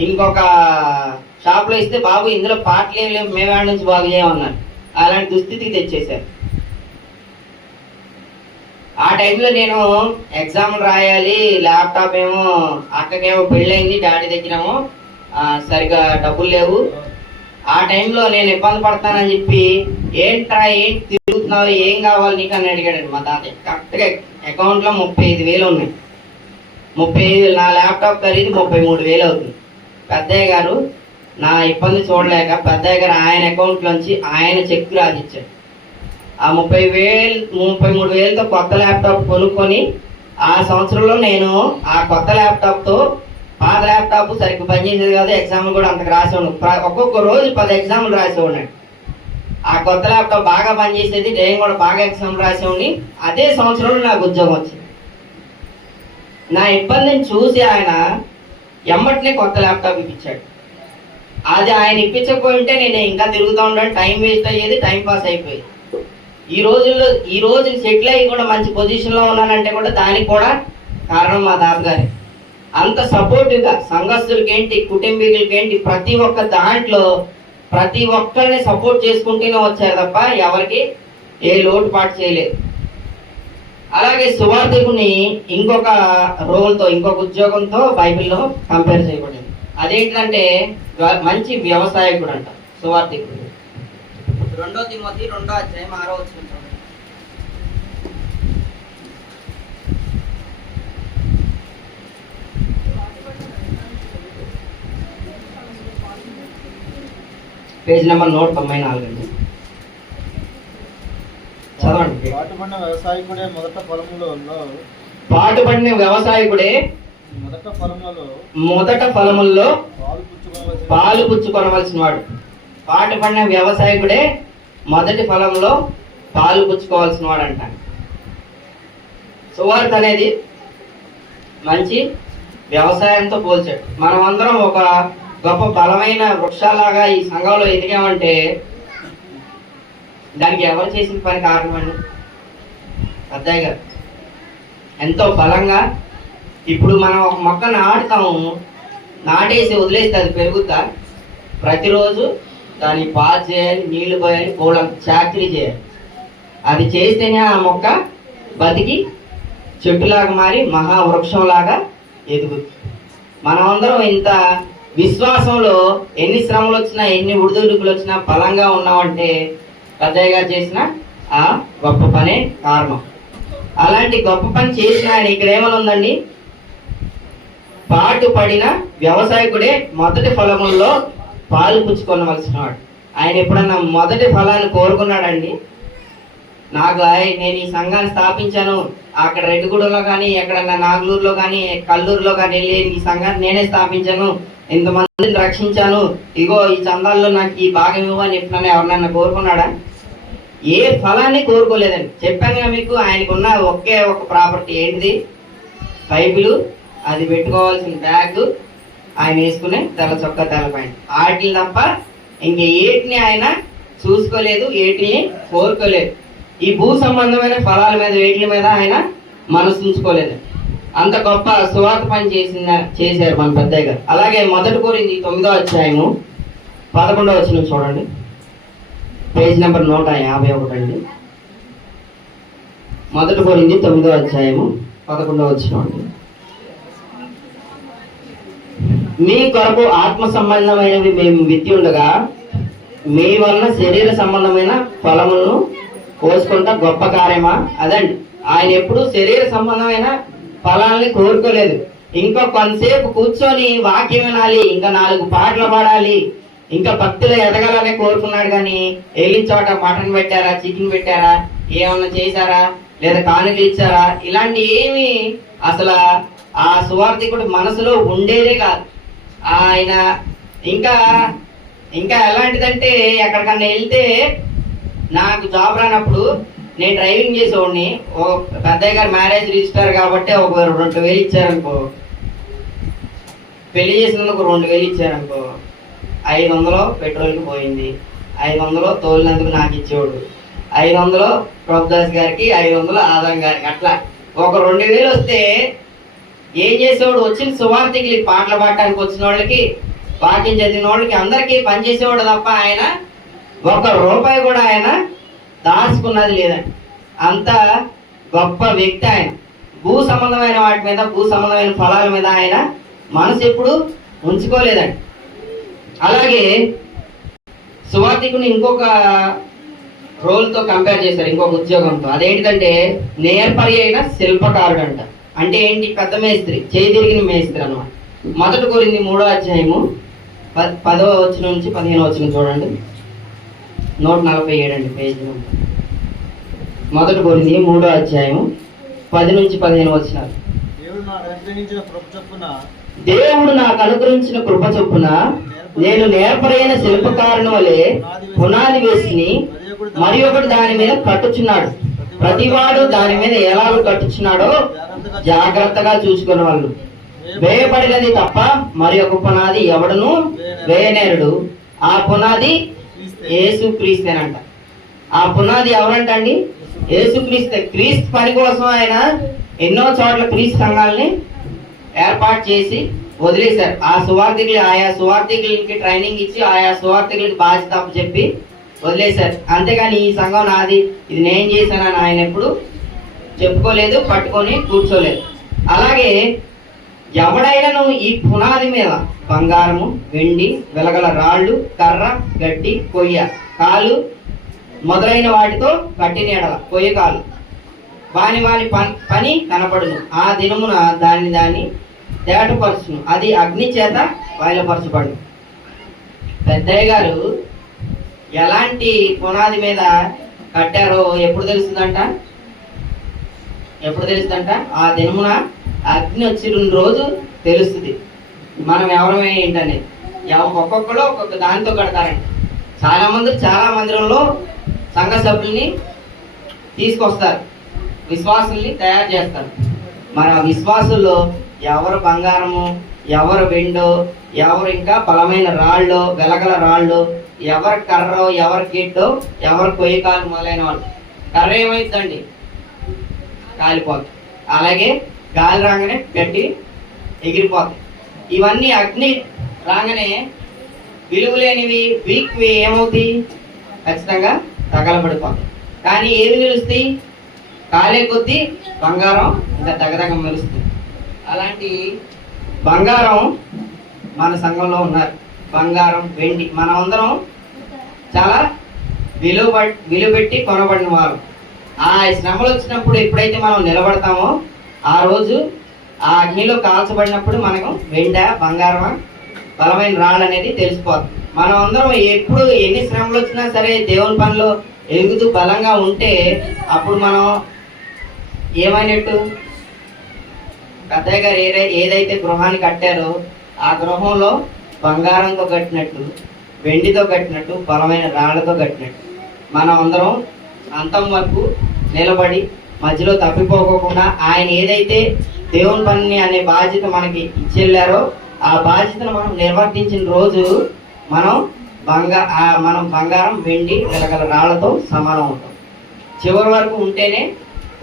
ఇంకొక షాప్లో ఇస్తే, బాబు ఇందులో పార్ట్లు ఏం లేవు, మేము ఆడ నుంచి బాగు చేయమన్నారు. అలాంటి దుస్థితికి తెచ్చేశారు. ఆ టైంలో నేను ఎగ్జామ్ రాయాలి, ల్యాప్టాప్ ఏమో అక్కకేమో పెళ్ళైంది, డాడీ దగ్గరేమో సరిగా డబ్బులు లేవు. ఆ టైంలో నేను ఇబ్బంది పడతానని చెప్పి, ఏంట్రా ఏంటి తిరుగుతున్నావు, ఏం కావాలి నీకు అని అడిగాడు మా తాతయ్య. కరెక్ట్గా అకౌంట్లో 35,000 ఉన్నాయి. 35,000 నా ల్యాప్టాప్ ఖరీదు 33,000 అవుతుంది. పెద్దయ్య గారు నా ఇబ్బంది చూడలేక పెద్దయ్య గారు ఆయన అకౌంట్లోంచి ఆయన చెక్ రాసిచ్చాడు. ఆ 33,000తో కొత్త ల్యాప్టాప్ కొనుక్కొని ఆ సంవత్సరంలో నేను ఆ కొత్త ల్యాప్టాప్తో, పాత ల్యాప్టాప్ సరిగ్గా పనిచేసేది కాదు, ఎగ్జామ్లు కూడా అంతకు రాసేవాడు. ఒక్కొక్క రోజు 10 ఎగ్జామ్లు రాసేవాడిని. ఆ కొత్త ల్యాప్టాప్ బాగా పనిచేసేది, నేను కూడా బాగా ఎగ్జామ్ రాసేవాడిని. అదే సంవత్సరంలో నాకు ఉద్యోగం వచ్చింది. నా ఇబ్బందిని చూసి ఆయన ఎమ్మటినే కొత్త ల్యాప్టాప్ ఇప్పించాడు. అది ఆయన ఇప్పించకపోయి ఉంటే నేను ఇంకా తిరుగుతూ ఉంటాను, టైం వేస్ట్ అయ్యేది, టైం పాస్ అయిపోయేది. ఈ రోజు సెటిల్ అయ్యి కూడా మంచి పొజిషన్లో ఉన్నానంటే కూడా దానికి కూడా కారణం మా తాతగారి. అంత సపోర్టివ్గా సంఘస్థులకేంటి, కుటుంబీకులకేంటి, ప్రతి ఒక్క దాంట్లో ప్రతి ఒక్కరిని సపోర్ట్ చేసుకుంటూనే వచ్చారు తప్ప ఎవరికి ఏ లోటుపాటు చేయలేదు. అలాగే సువార్థికుని ఇంకొక రోల్తో, ఇంకొక ఉద్యోగంతో బైబిల్లో కంపేర్ చేయబడింది. అదేంటంటే మంచి వ్యవసాయకుడు అంట సువార్థికుడు. 2 తిమోతి 2వ అధ్యాయం 6వ వచనం చూడండి. పేజ్ నెంబర్ 194 అండి. చదవండి. పాటుపడిన వ్యవసాయకుడే మొదట ఫలముల్లో పాలు పుచ్చుకొనవలసిన వాడు. పాటుపడిన వ్యవసాయకుడే మొదటి ఫలంలో పాలు పుచ్చుకోవాల్సిన వాడు అంట. సువార్త అనేది మంచి వ్యవసాయంతో పోల్చాడు. మనం అందరం ఒక గొప్ప బలమైన వృక్షాలాగా ఈ సంఘంలో ఎదిగామంటే దానికి ఎవరు చేసిన పని కారణం అండి? పెద్దయ్య గారు ఎంతో బలంగా. ఇప్పుడు మనం ఒక మొక్క నాటుతాము, నాటేసి వదిలేస్తే అది పెరుగుద్దా? ప్రతిరోజు దాన్ని పాలు చేయాలి, నీళ్లు పోయాలి, పూలంత చాకరీ చేయాలి. అది చేస్తేనే ఆ మొక్క బతికి చెట్టులాగా మారి మహావృక్షంలాగా ఎదుగుతుంది. మనమందరం ఇంత విశ్వాసంలో ఎన్ని శ్రమలు వచ్చినా, ఎన్ని ఉడుదుడుకులు వచ్చినా బలంగా ఉన్నామంటే పెద్దయ్య గారు చేసిన ఆ గొప్ప పనే కారణం. అలాంటి గొప్ప పని చేసిన ఆయన ఇక్కడ ఏమని ఉందండి? పాటుపడిన వ్యవసాయకుడే మొదటి ఫలముల్లో పాలు పుచ్చుకొనవలసిన వాడు. ఆయన ఎప్పుడన్నా మొదటి ఫలాన్ని కోరుకున్నాడండి? నేను ఈ సంఘాన్ని స్థాపించాను, అక్కడ రెడ్డిగూడెంలో కానీ, ఎక్కడన్నా నాగలూరులో కానీ, కల్లూరులో కానీ వెళ్ళి ఈ సంఘాన్ని నేనే స్థాపించాను, ఇంతమందిని రక్షించాను, ఇగో ఈ చందాల్లో నాకు ఈ భాగం ఇవ్వని ఎప్పుడన్నా ఎవరినన్నా కోరుకున్నాడా? ఏ ఫలాన్ని కోరుకోలేదండి. చెప్పాను మీకు, ఆయనకున్న ఒకే ఒక ప్రాపర్టీ ఏంటిది? బైబిలు, అది పెట్టుకోవాల్సిన బ్యాగ్, ఆయన వేసుకునే తెల్ల చొక్కా, తెల్ల ప్యాంట్, వాటిని తప్ప ఇంక ఏటిని ఆయన చూసుకోలేదు, ఏటిని కోరుకోలేదు. ఈ భూ సంబంధమైన ఫలాల మీద, వేట్ల మీద ఆయన మనసు ఉంచుకోలేదు. అంత గొప్ప సువార్త పని చేశారు మన పెద్దయ్య గారు. అలాగే 1 కొరింథీ 9వ అధ్యాయము 11వ వచనం చూడండి. పేజ్ నెంబర్ 151 అండి. 1 కొరింథీ 9వ అధ్యాయము 11వ వచనం అండి. మీ కొరకు ఆత్మ సంబంధమైనవి మేము విత్తి ఉండగా మీ వలన శరీర సంబంధమైన ఫలములను కోసుకుంటా గొప్ప కార్యమా? అదండి, ఆయన ఎప్పుడు శరీర సంబంధమైన ఫలాల్ని కోరుకోలేదు. ఇంకా కొంతసేపు కూర్చొని వాక్యం వినాలి, ఇంకా 4 పాటలు పాడాలి, ఇంకా భక్తులు ఎదగాలనే కోరుకున్నాడు. కానీ వెళ్ళిన చోట మటన్ పెట్టారా, చికెన్ పెట్టారా, ఏమన్నా చేశారా, లేదా కానుకలు ఇచ్చారా, ఇలాంటి ఏమి అసలు ఆ సువార్థికుడు మనసులో ఉండేదే కాదు. ఆయన ఇంకా ఎలాంటిదంటే, ఎక్కడికన్నా వెళ్తే నాకు జాబ్ రానప్పుడు నేను డ్రైవింగ్ చేసేవాడిని. ఒక పెద్దయ్య గారు మ్యారేజ్ రిజిస్టర్ కాబట్టి ఒక 2,000 ఇచ్చారనుకో, పెళ్లి చేసినందుకు 2,000 ఇచ్చారనుకో, 500 పెట్రోల్కి పోయింది. 500 తోలినందుకు నాకు ఇచ్చేవాడు, 500 ప్రభుదాస్ గారికి, 500 ఆదాం గారికి, అట్లా ఒక 2000 వస్తే ఏం చేసేవాడు? వచ్చిన సువార్థికులకి, పాటలు పాడటానికి వచ్చిన వాళ్ళకి, వాక్యం చదివిన వాళ్ళకి అందరికీ పనిచేసేవాడు తప్ప ఆయన 1 రూపాయి కూడా ఆయన దాచుకున్నది లేదండి. అంత గొప్ప వ్యక్తి ఆయన. భూ సంబంధమైన వాటి మీద, భూ సంబంధమైన ఫలాల మీద ఆయన మనసు ఎప్పుడు ఉంచుకోలేదండి. అలాగే సువార్థికుని ఇంకొక రోల్తో కంపేర్ చేశారు, ఇంకొక ఉద్యోగంతో. అదేంటంటే నేర్పరి అయిన శిల్పకారుడు అంట. అంటే ఏంటి? పెద్ద మేస్త్రి, చేయి తిరిగిన మేస్త్రి అన్నమాట. 1 కొరింథీ 3వ అధ్యాయము 10వ వచనం నుంచి 15వ వచనం చూడండి. 147 అండి పేజీ. 1 కొరింథీ 3వ అధ్యాయము 10 నుంచి 15 వచనాలు. దేవుడు నాకు అనుగ్రహించిన కృప చొప్పున నేను నేర్పరైన శిల్పకారుని వలె పునాది వేసి మరి ఒకటి దాని మీద కట్టుచున్నాడు. ప్రతివాడు దాని మీద ఎలాగో కట్టుచున్నాడో జాగ్రత్తగా చూసుకునే వాళ్ళు. వేయబడినది తప్ప మరి ఒక పునాది ఎవడును వేయనేరుడు. ఆ పునాది యేసుక్రీస్తేనంట. ఆ పునాది ఎవరంట అండి? యేసుక్రీస్తే. క్రీస్తు పని కోసం ఆయన ఎన్నో చోట్ల క్రీస్తు సంఘాలని ఏర్పాటు చేసి వదిలేశారు. ఆ సువార్థికులు, ఆయా సువార్థికులకి ట్రైనింగ్ ఇచ్చి, ఆయా సువార్థికులకి బాధ్యత చెప్పి వదిలేశారు. అంతేగాని ఈ సంఘం నాది, ఇది నేను చేశానని ఆయన ఎప్పుడు చెప్పుకోలేదు, పట్టుకొని కూర్చోలేదు. అలాగే ఎవడైనాను ఈ పునాది మీద బంగారము, వెండి, వెలగల రాళ్ళు, కర్ర, గడ్డి, కొయ్య, కాలు మొదలైన వాటితో కట్టిన ఎడల, కొయ్య కాలు వాని పని కనపడును. ఆ దినమున దాన్ని తేటపరచును, అది అగ్ని చేత బయలుపరచబడును. పెద్దయ్య గారు ఎలాంటి పునాది మీద కట్టారో ఎప్పుడు తెలుస్తుందంట? ఆ దినమున అగ్ని వచ్చిన రోజు తెలుస్తుంది మనం ఎవరమే ఏంటనేది. ఒక్కొక్కరు ఒక్కొక్క దానితో కడతారంట. చాలా మందిరంలో సంఘ సభ్యుల్ని తీసుకొస్తారు, విశ్వాసుల్ని తయారు చేస్తారు. మరి ఆ విశ్వాసుల్లో ఎవరు బంగారము, ఎవరు వెండో, ఎవరు ఇంకా బలమైన రాళ్ళు, వెలగల రాళ్ళు, ఎవరు కర్రో, ఎవరు గిడ్డో, ఎవరు కొయ్యకాలు మొదలైన వాళ్ళు. కర్ర ఏమైందండి? కాలిపోతుంది. అలాగే గాలి రాగానే గడ్డి ఎగిరిపోతాయి. ఇవన్నీ అగ్ని రాగానే విలువలేనివి, వీక్వి ఏమవుతాయి? ఖచ్చితంగా తగలబడిపోతాయి. కానీ ఏవి నిలుస్తాయి? కాలే కొద్దీ బంగారం ఇంకా తగదగ మెరుస్తుంది. అలాంటి బంగారం మన సంఘంలో ఉన్నారు. బంగారం, వెండి మనమందరం చాలా విలువ పెట్టి కొనబడిన వారు. ఆ శ్రమలు వచ్చినప్పుడు ఎప్పుడైతే మనం నిలబడతామో ఆ రోజు ఆ అగ్నిలో కాల్చబడినప్పుడు మనకు వెండ, బంగారమా, బలమైన రాళ్ళు అనేది తెలిసిపోతుంది. మనం అందరం ఎప్పుడు ఎన్ని శ్రమలు వచ్చినా సరే దేవుని పనిలో ఎదుగుతూ బలంగా ఉంటే అప్పుడు మనం ఏమైనట్టు? పెద్దయ్య గారు ఏదైతే గృహాన్ని కట్టారో ఆ గృహంలో బంగారంతో కట్టినట్టు, వెండితో కట్టినట్టు, బలమైన రాళ్లతో కట్టినట్టు మనం అందరం అంతం వరకు నిలబడి మధ్యలో తప్పిపోకుండా ఆయన ఏదైతే దేవుని పని అనే బాధ్యత మనకి ఇచ్చెళ్ళారో ఆ బాధ్యతను మనం నిర్వర్తించిన రోజు మనం బంగారం, వెండి, వెలగల రాళ్లతో సమానం అవుతాం. చివరి వరకు ఉంటేనే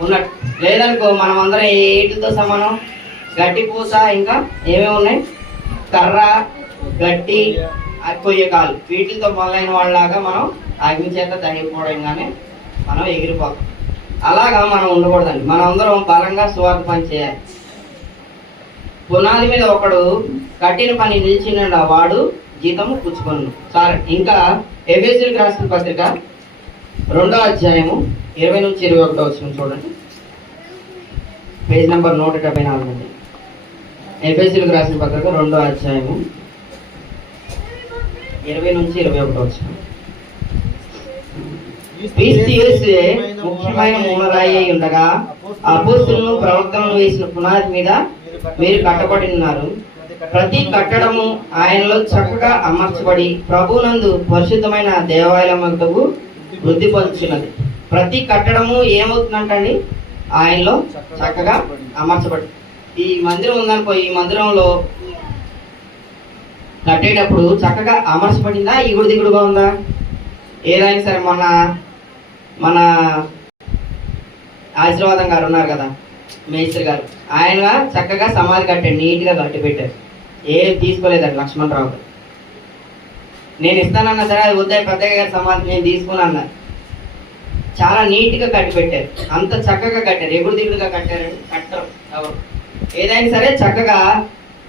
ఉన్నట్టు. లేదనుకో మనం అందరం ఏటితో సమానం? గడ్డి పూస, ఇంకా ఏమేమి ఉన్నాయి? కర్ర, గడ్డి, కొయ్యకాలు, వీటితో మొదలైన వాళ్ళలాగా మనం అగ్ని చేత దహిపోవడంగానే మనం ఎగిరిపోతాం. అలాగా మనం ఉండకూడదండి. మనం అందరం బలంగా సువార్త పని చేయాలి. పునాది మీద ఒకడు కట్టిన పని నిలిచిన వాడు జీతము పుచ్చుకొను. సరే, ఇంకా ఎఫెసీయులకు రాసిన పత్రిక 2వ అధ్యాయము 20 నుంచి 21 వచనం చూడండి. పేజ్ నెంబర్ 174 అండి. ఎఫెసీయులకు రాసిన పత్రిక 2వ అధ్యాయము 20 నుంచి 21 వచనం. క్రీస్తు యేసే ముఖ్యమైన మూలరాయి అయి ఉండగా అపోస్తలులను ప్రవక్తలను వేసిన పునాది మీద మీరు కట్టబడి ఉన్నారు. ప్రతి కట్టడము ఆయనలో చక్కగా అమర్చబడి ప్రభునందు పరిశుద్ధమైన దేవాలయముకు వృద్ధి పొందుతున్నది. ప్రతి కట్టడము ఏమవుతుందంటండి? ఆయనలో చక్కగా అమర్చబడి. ఈ మందిరం ఉందనుకో, ఈ మందిరంలో కట్టేటప్పుడు చక్కగా అమర్చబడిందా? ఇగుడు దిగుడుగా ఉందా? ఏదైనా సరే మన ఆశీర్వాదం గారు ఉన్నారు కదా, మేస్త్రి గారు, ఆయన చక్కగా సమాధి కట్టాడు, నీట్గా కట్టి పెట్టారు. ఏం తీసుకోలేదండి లక్ష్మణరావు గారు. నేను ఇస్తానన్నా సరే అది వద్దాయి పెద్దయ్య గారి సమాధి నేను తీసుకుని అన్నారు. చాలా నీట్గా కట్టి పెట్టారు, అంత చక్కగా కట్టారు. ఎగుడు దిగుడుగా కట్టారండి, కట్టరు ఎవరు. ఏదైనా సరే చక్కగా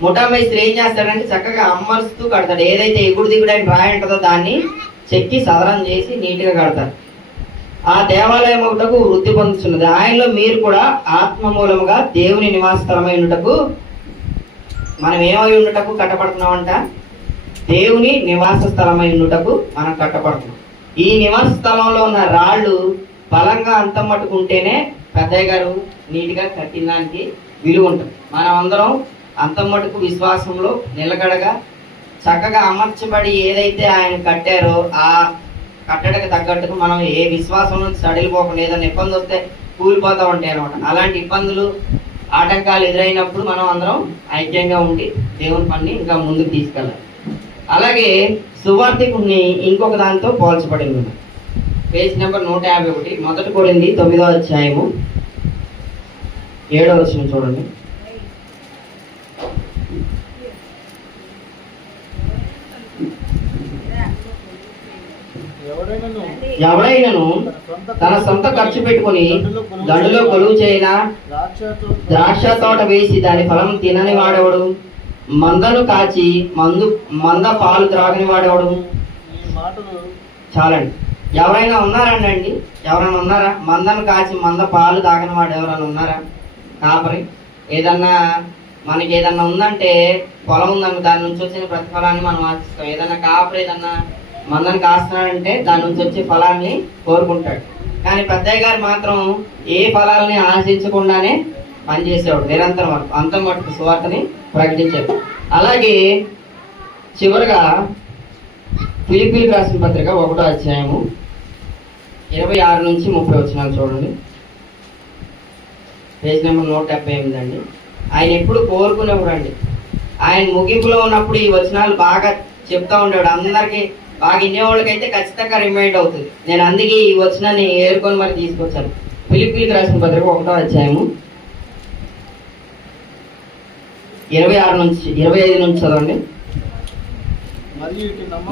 ముఠా మేస్త్రి ఏం చేస్తాడంటే చక్కగా అమర్స్తూ కడతాడు. ఏదైతే ఎగుడు దిగుడు అని రాయి ఉంటుందో దాన్ని చెక్కి సదరం చేసి నీట్గా కడతారు. ఆ దేవాలయం ఒకటకు వృద్ధి పొందుతున్నది. ఆయనలో మీరు కూడా ఆత్మ మూలముగా దేవుని నివాస స్థలమై ఉండుటకు, మనం ఏమై ఉండుటకు కట్టబడుతున్నామంట, దేవుని నివాస స్థలమై ఉండుటకు మనం కట్టబడుతున్నాం. ఈ నివాస స్థలంలో ఉన్న రాళ్ళు బలంగా అంతం మట్టుకుంటేనే పెద్దయ్య గారు నీట్గా కట్టిన దానికి విలువ ఉంటుంది. మనం అందరం అంతం మటుకు విశ్వాసంలో నిలకడగా చక్కగా అమర్చబడి ఏదైతే ఆయన కట్టారో ఆ కట్టడకు తగ్గట్టుకు మనం ఏ విశ్వాసం నుంచి సడిలిపోకుండా ఏదైనా ఇబ్బంది వస్తే కూలిపోతూ ఉంటాయి అనమాట. అలాంటి ఇబ్బందులు ఆటంకాలు ఎదురైనప్పుడు మనం అందరం ఐక్యంగా ఉండి దేవుని పని ఇంకా ముందుకు తీసుకెళ్ళాలి. అలాగే సువార్తికుడిని ఇంకొక దానితో పోల్చబడింది. పేజ్ నెంబర్ 151, 1 కొరింథీ 9వ అధ్యాయము 7వ వచనం చూడండి. ఎవరైనాను తన సొంత ఖర్చు పెట్టుకుని దండులో కొలువు చేయనా, ద్రాక్ష తోట వేసి దాని ఫలం తినని వాడేవాడు, మందను కాచి మంద పాలు త్రాగని వాడేవాడు. చాలండి. ఎవరైనా ఉన్నారండి? ఎవరైనా ఉన్నారా? మందను కాచి మంద పాలు తాగని వాడు ఎవరైనా ఉన్నారా? కాపరి. మనకి ఏదన్నా ఉందంటే పొలం ఉందనుకో, దాని నుంచి వచ్చిన ప్రతిఫలాన్ని మనం ఆశిస్తాం. ఏదన్నా కాపరి ఏదన్నా మందను కాస్తున్నాడంటే దాని నుంచి వచ్చే ఫలాన్ని కోరుకుంటాడు. కానీ పెద్దయ్య గారు మాత్రం ఏ ఫలాలని ఆశించకుండానే పనిచేసేవాడు, నిరంతరం వరకు అంతం మటుకు సువార్తని ప్రకటించారు. అలాగే చివరిగా ఫిలిప్పీలకు రాసిన పత్రిక 1వ అధ్యాయము 26 నుంచి 30 వచనాలు చూడండి. పేజ్ నెంబర్ 178 అండి. ఆయన ఎప్పుడు కోరుకునేవాడండి. ఆయన ముగింపులో ఉన్నప్పుడు ఈ వచనాలు బాగా చెప్తా ఉండేవాడు. అందరికీ బాగా ఇన్నేవాళ్ళకైతే ఖచ్చితంగా రిమైండ్ అవుతుంది. నేను అందుకే ఈ వచనాన్ని ఏరుకొని మరి తీసుకొచ్చాను. ఫిలిప్పీలకు రాసిన పత్రిక 1వ అధ్యాయము 26 నుంచి 25 నుంచి చదవండి.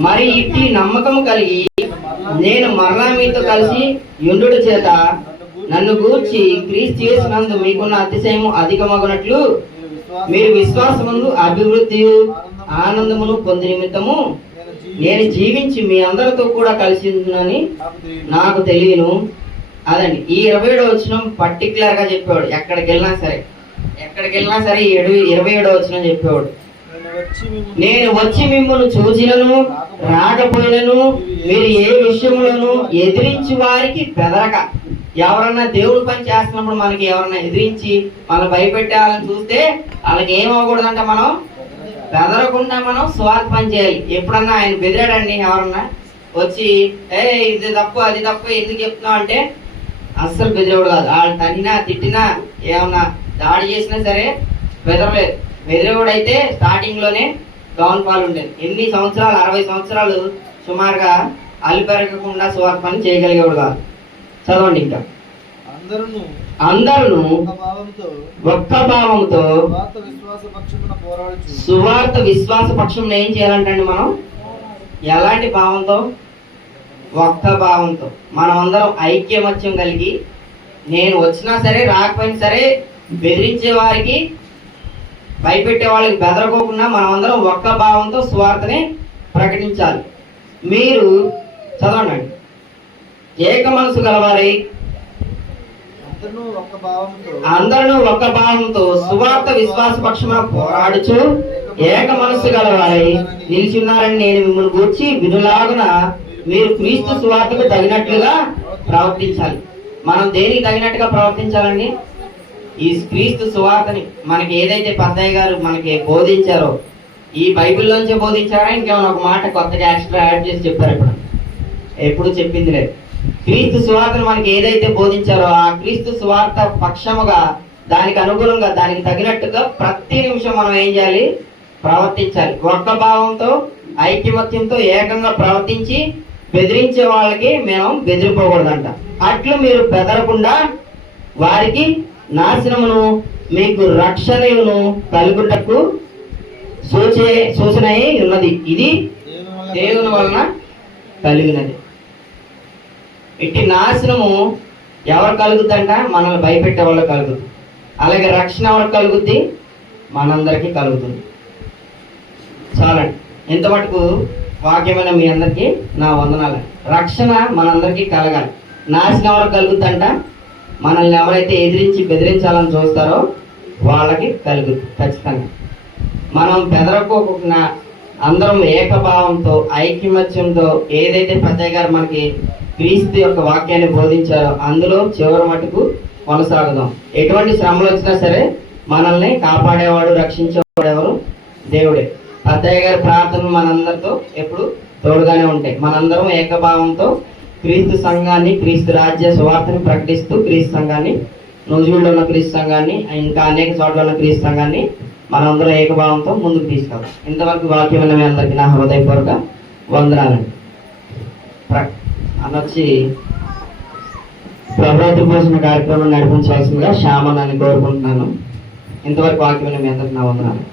మరి ఇట్టి నమ్మకము కలిగి నేను మరలా మీతో కలిసి యుండుట చేత నన్ను గూర్చి క్రీస్తు యేసునందు మీకున్న అతిశయము అధికమగునట్లు మీరు విశ్వాసమందు అభివృద్ధి ఆనందమును పొంది నిమిత్తము నేను జీవించి మీ అందరితో కూడా కలిసి ఉందని నాకు తెలియను. అదండి ఈ 27వ వచనం పర్టికులర్ గా చెప్పేవాడు. ఎక్కడికి వెళ్ళినా సరే 27వ వచనం చెప్పేవాడు. నేను వచ్చి మిమ్మల్ని చూచినను రాకపోయినను మీరు ఏ విషయంలోనూ ఎదిరించి వారికి బెదరక. ఎవరన్నా దేవుడు పని చేస్తున్నప్పుడు మనకి ఎవరన్నా ఎదిరించి మనం భయపెట్టాలని చూస్తే వాళ్ళకి ఏమవకూడదంట, మనం బెదరకుండా మనం స్వార్థ పని చేయాలి. ఎప్పుడన్నా ఆయన బెదిరాడండి ఎవరన్నా వచ్చి ఇది తప్పు అది తప్పు ఎందుకు చెప్తున్నావు అంటే అస్సలు బెదిరేవాడు కాదు. వాళ్ళు తనినా తిట్టినా ఏమన్నా దాడి చేసినా సరే బెదరలేదు. బెదిరేవాడు అయితే స్టార్టింగ్ లోనే డౌన్ ఫాల్ ఉండేది. ఎన్ని సంవత్సరాలు 60 సంవత్సరాలు సుమారుగా అల్లిపెరగకుండా స్వార్థ పని చేయగలిగేవాడు కాదు. చదవండి. ఇంకా అందరూ ఒక్క భావంతో సువార్త విశ్వాస పక్షం ఏం చేయాలంటండి? మనం ఎలాంటి భావంతో? ఒక్క భావంతో మనం అందరం ఐక్యమత్యం కలిగి, నేను వచ్చినా సరే రాకపోయినా సరే బెదిరించే వారికి భయపెట్టే వాళ్ళకి బెదరకోకుండా మనం అందరం ఒక్క భావంతో సువార్తని ప్రకటించాలి. మీరు చదవండి. ఏక మనసు గలవారై అందరూ ఒక్క భావంతో సువార్త విశ్వాస పక్షమున పోరాడుచు ఏక మనసు గలవారై నిలిచిన్నారని నేను మిమ్మల్ని గూర్చి వినులాగున మీరు క్రీస్తు సువార్తకు తగినట్లుగా ప్రవర్తించాలి. మనం దేనికి తగినట్టుగా ప్రవర్తించాలండి? ఈ క్రీస్తు సువార్తని మనకి ఏదైతే పెద్దయ్య గారు మనకి బోధించారో, ఈ బైబిల్లోంచే బోధించారా ఇంకేమైనా ఒక మాట కొత్తగా ఎక్స్ట్రా యాడ్ చేసి చెప్పారు? ఎప్పుడు చెప్పింది లేదు. క్రీస్తు సువార్తను మనకి ఏదైతే బోధించారో ఆ క్రీస్తు సువార్త పక్షముగా దానికి అనుగుణంగా దానికి తగినట్టుగా ప్రతి నిమిషం మనం ఏం చేయాలి? ప్రవర్తించాలి. ఒక్క భావంతో ఐక్యమత్యంతో ఏకంగా ప్రవర్తించి బెదిరించే వాళ్ళకి మేము బెదిరిపోకూడదంట. అట్లు మీరు బెదరకుండా వారికి నాశనమును మీకు రక్షణను కలుగుటకు సూచన ఉన్నది. ఇది దేవుని వలన కలిగినది. ఇట్టి నాశనము ఎవరు కలుగుద్దంట? మనల్ని భయపెట్టే వాళ్ళకి కలుగుతుంది. అలాగే రక్షణ ఎవరికి కలుగుద్ది? మనందరికీ కలుగుతుంది. చాలండి, ఇంత మటుకు వాక్యమైన మీ అందరికీ నా వందనాలు. రక్షణ మనందరికీ కలగాలి. నాశనం ఎవరికి కలుగుద్దంట? మనల్ని ఎవరైతే ఎదిరించి బెదిరించాలని చూస్తారో వాళ్ళకి కలుగుద్ది ఖచ్చితంగా. మనం బెదరకోకుండా అందరం ఏకభావంతో ఐకమత్యంతో ఏదైతే పెద్దయ్య గారు మనకి క్రీస్తు యొక్క వాక్యాన్ని బోధించారో అందులో చివరి మటుకు కొనసాగుదాం. ఎటువంటి శ్రమలు వచ్చినా సరే మనల్ని కాపాడేవాడు, రక్షించేవాడు ఎవరు? దేవుడే. పెద్దయ్య గారి ప్రార్థనలు మనందరితో ఎప్పుడు తోడుగానే ఉంటాయి. మనందరం ఏకభావంతో క్రీస్తు సంఘాన్ని, క్రీస్తు రాజ్య సువార్తని ప్రకటిస్తూ క్రీస్తు సంఘాన్ని, నూజివీడులో ఉన్న క్రీస్తు సంఘాన్ని, ఇంకా అనేక చోట్ల ఉన్న క్రీస్తు సంఘాన్ని మనందరం ఏకభావంతో ముందుకు తీసుకెళ్తాం. ఇంతవరకు వాక్యమైన మీ అందరికీ నా హృదయపూర్వక వందనాలండి. అనొచ్చి ప్రభాతి పోషణ కార్యక్రమం నడిపించాల్సిందిగా శ్యామని కోరుకుంటున్నాను. ఇంతవరకు వాక్యమైన మీ అందరికీ నా వందనాలు.